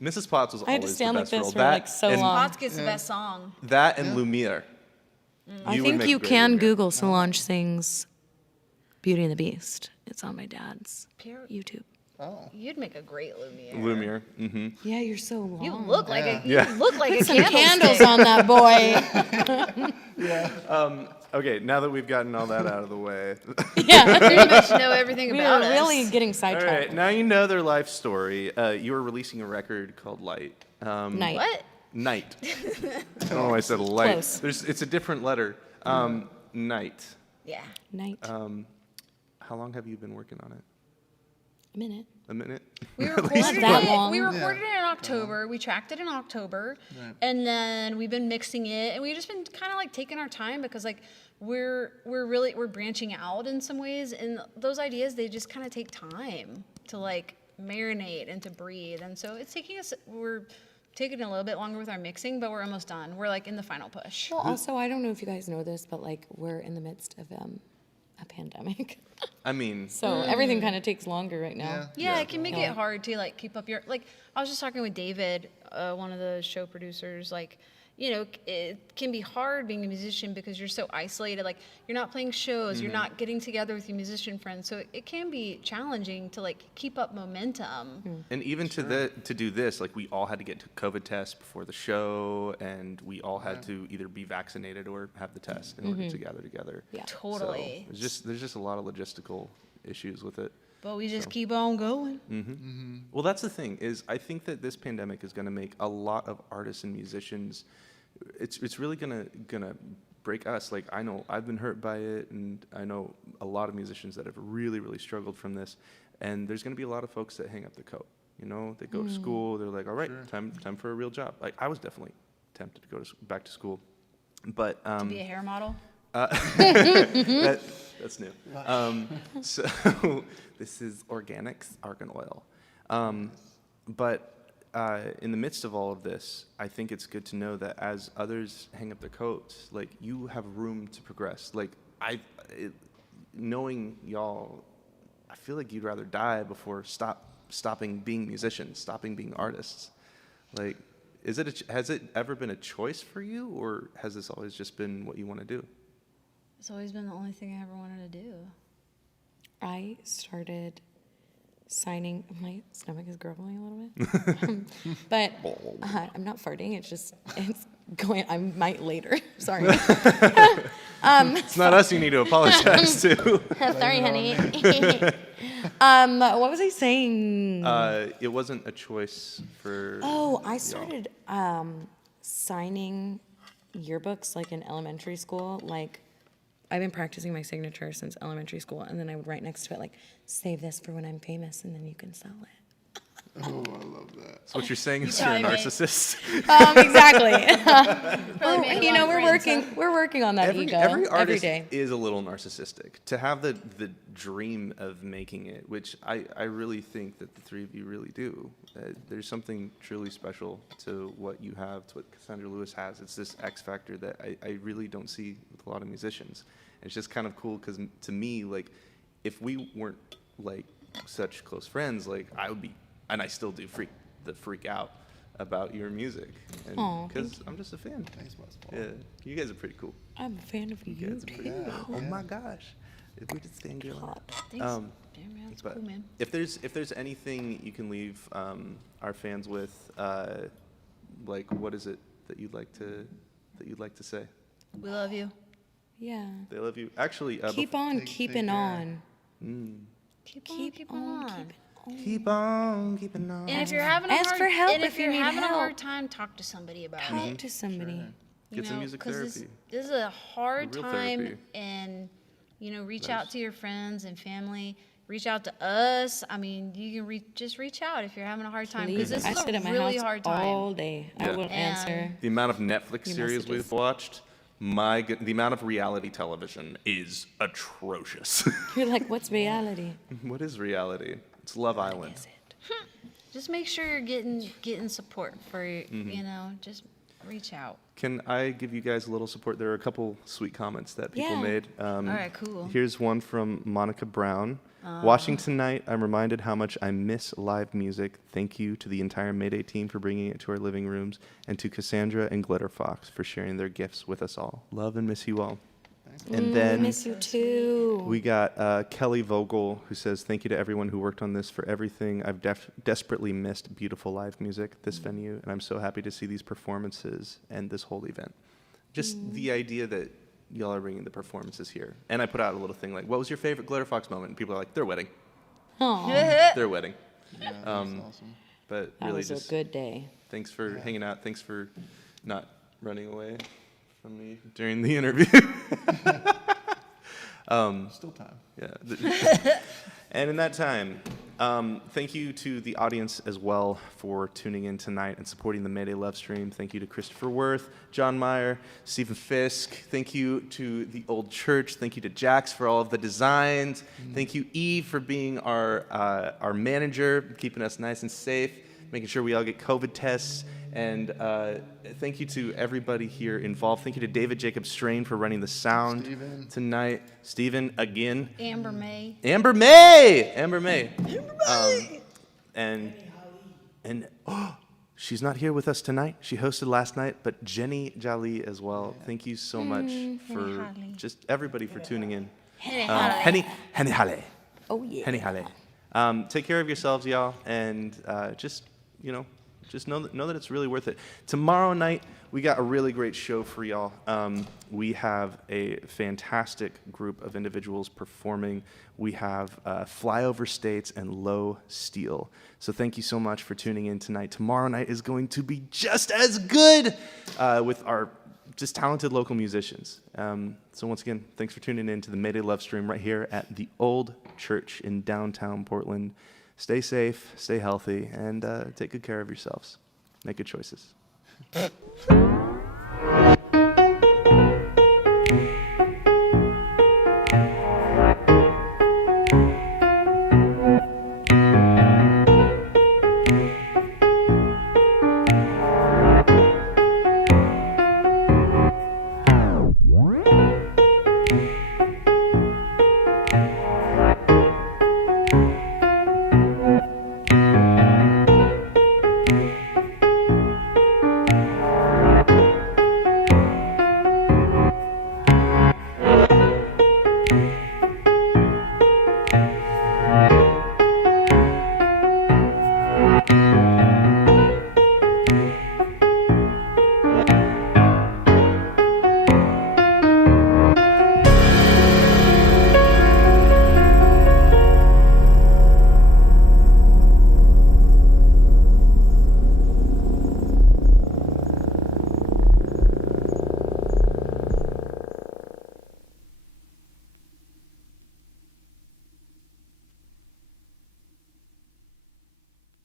Mrs. Potts was I had to always stand the like best this role. for, That like, so and- long. Potts gets the best song. That and Lumiere. I would think make you a great can Lumiere. Google Solange sings Beauty and the Beast. It's on my dad's YouTube. Oh. You'd make a great Lumiere. Lumiere. Mm-hmm. Yeah, you're so long. You look like a Yeah. you look like Put a some candlestick. candles on that boy. Okay, now that we've gotten all that out of the way. Yeah. Pretty much know everything We about were us. really getting All sidetracked. right, now you know their life story. You were releasing a record called Light. Night. What? Night. I don't know why I said light. Close. It's a different letter. Night. Yeah. Night. How long have you been working on it? A minute. A minute? We At recorded least it. that one. long. We recorded it in October. We tracked it in October, and then we've been mixing it, and we've just been kind of like taking our time because like we're branching out in some ways, and those ideas they just kind of take time to like marinate and to breathe, and so it's taking us. We're taking a little bit longer with our mixing, but we're almost done. We're like in the final push. Well, also, I don't know if you guys know this, but like we're in the midst of a pandemic. I mean, So everything kind of takes longer right now. Yeah, it can make Yeah. it hard to like keep up your like. I was just talking with David, one of the show producers. Like, you know, it can be hard being a musician because you're so isolated. Like, you're not playing shows, you're not getting together with your musician friends. So it can be challenging to like keep up momentum. and even to do this, like we all had to get to COVID tests before the show, and we all had to either be vaccinated or have the test in order to gather together. Yeah. Totally. So there's just a lot of logistical issues with it. But we just keep on going. Well, that's the thing is I think that this pandemic is going to make a lot of artists and musicians. It's really gonna break us. Like I know I've been hurt by it, and I know a lot of musicians that have really struggled from this. And there's going to be a lot of folks that hang up the coat. You know, they go to school. They're like, all right, time for a real job. Like I was definitely tempted to go back to school, but To be a hair model. that's new. So this is organics argan oil. But in the midst of all of this, I think it's good to know that as others hang up their coats, like you have room to progress. Like knowing y'all, I feel like you'd rather die before stopping being musicians, stopping being artists. Like, has it ever been a choice for you, or has this always just been what you want to do? It's always been the only thing I ever wanted to do. I started signing. My stomach is grumbling a little bit, but I'm not farting. It's going. I might later. Sorry. It's not us you need to apologize to. Sorry, honey. What was I saying? It wasn't a choice for. Oh, I started signing yearbooks like in elementary school. Like, I've been practicing my signature since elementary school, and then I would write next to it like, "Save this for when I'm famous, and then you can sell it." Oh, I love that. So what you're saying is you're a narcissist. Exactly. Probably made a You lot know, of we're friends, working. huh? We're working on that Every ego artist every day. is a little narcissistic. To have the dream of making it, which I really think that the three of you really do. There's something truly special to what you have, to what Cassandra Lewis has. It's this X factor that I really don't see with a lot of musicians. And it's just kind of cool because to me, like, if we weren't like such close friends, like I would be, and I still do freak out about your music, and because I'm just a fan. Thanks, Paul. Yeah, you guys are pretty cool. I'm a fan of you guys are pretty too. cool. Oh my gosh, if we just stand here. Thanks. Damn, man, that's But cool, man. if there's anything you can leave our fans with, like what is it that you'd like to say? We love you. Yeah. They love you. Actually, Keep on keeping on. Keep on. Keep on keeping on. And if you're having a Ask hard, for help and if if you you're need having a help. hard time, talk to somebody about it. Talk to somebody. Get some music 'cause therapy. This is a hard Real time, therapy. and reach out to your friends and family. Reach out to us. I mean, you can just reach out if you're having a hard time, because this I is sit a at my really house hard time. all day. I Yeah. will answer. The amount of Netflix Your series messages. we've watched, the amount of reality television is atrocious. You're like, what's reality? What is reality? It's Love Island. Just make sure you're getting support for just reach out. Can I give you guys a little support? There are a couple sweet comments that people Yeah. made. All right, cool. Here's one from Monica Brown. Watching tonight, I'm reminded how much I miss live music. Thank you to the entire Mayday team for bringing it to our living rooms, and to Cassandra and Glitterfox for sharing their gifts with us all. Love and miss you all. And then miss you too. we got Kelly Vogel, who says, thank you to everyone who worked on this for everything. I've desperately missed beautiful live music, this venue, and I'm so happy to see these performances and this whole event. Just the idea that y'all are bringing the performances here. And I put out a little thing like, what was your favorite Glitterfox moment? And people are like, their wedding. Aw. Their wedding. Yeah, that's awesome. But That really was just a good day. thanks for hanging out. Thanks for not running away from me during the interview. Still time. Yeah. And in that time, thank you to the audience as well for tuning in tonight and supporting the Mayday LoveStream. Thank you to Christopher Worth, John Meyer, Stephen Fisk. Thank you to the Old Church. Thank you to Jax for all of the designs. Thank you, Eve, for being our manager, keeping us nice and safe, making sure we all get COVID tests. And thank you to everybody here involved. Thank you to David Jacob Strain for running the sound tonight. Stephen, again. Amber May. Amber May! And she's not here with us tonight. She hosted last night, but Jenny Jolly as well. Thank you so much for just everybody for tuning in. Henny Halle. Oh, yeah. Henny Halle. Take care of yourselves, y'all, and just know that it's really worth it. Tomorrow night, we got a really great show for y'all. We have a fantastic group of individuals performing. We have Flyover States and Low Steel. So thank you so much for tuning in tonight. Tomorrow night is going to be just as good with our just talented local musicians. So once again, thanks for tuning in to the Mayday LoveStream right here at the Old Church in downtown Portland. Stay safe, stay healthy, and take good care of yourselves. Make good choices.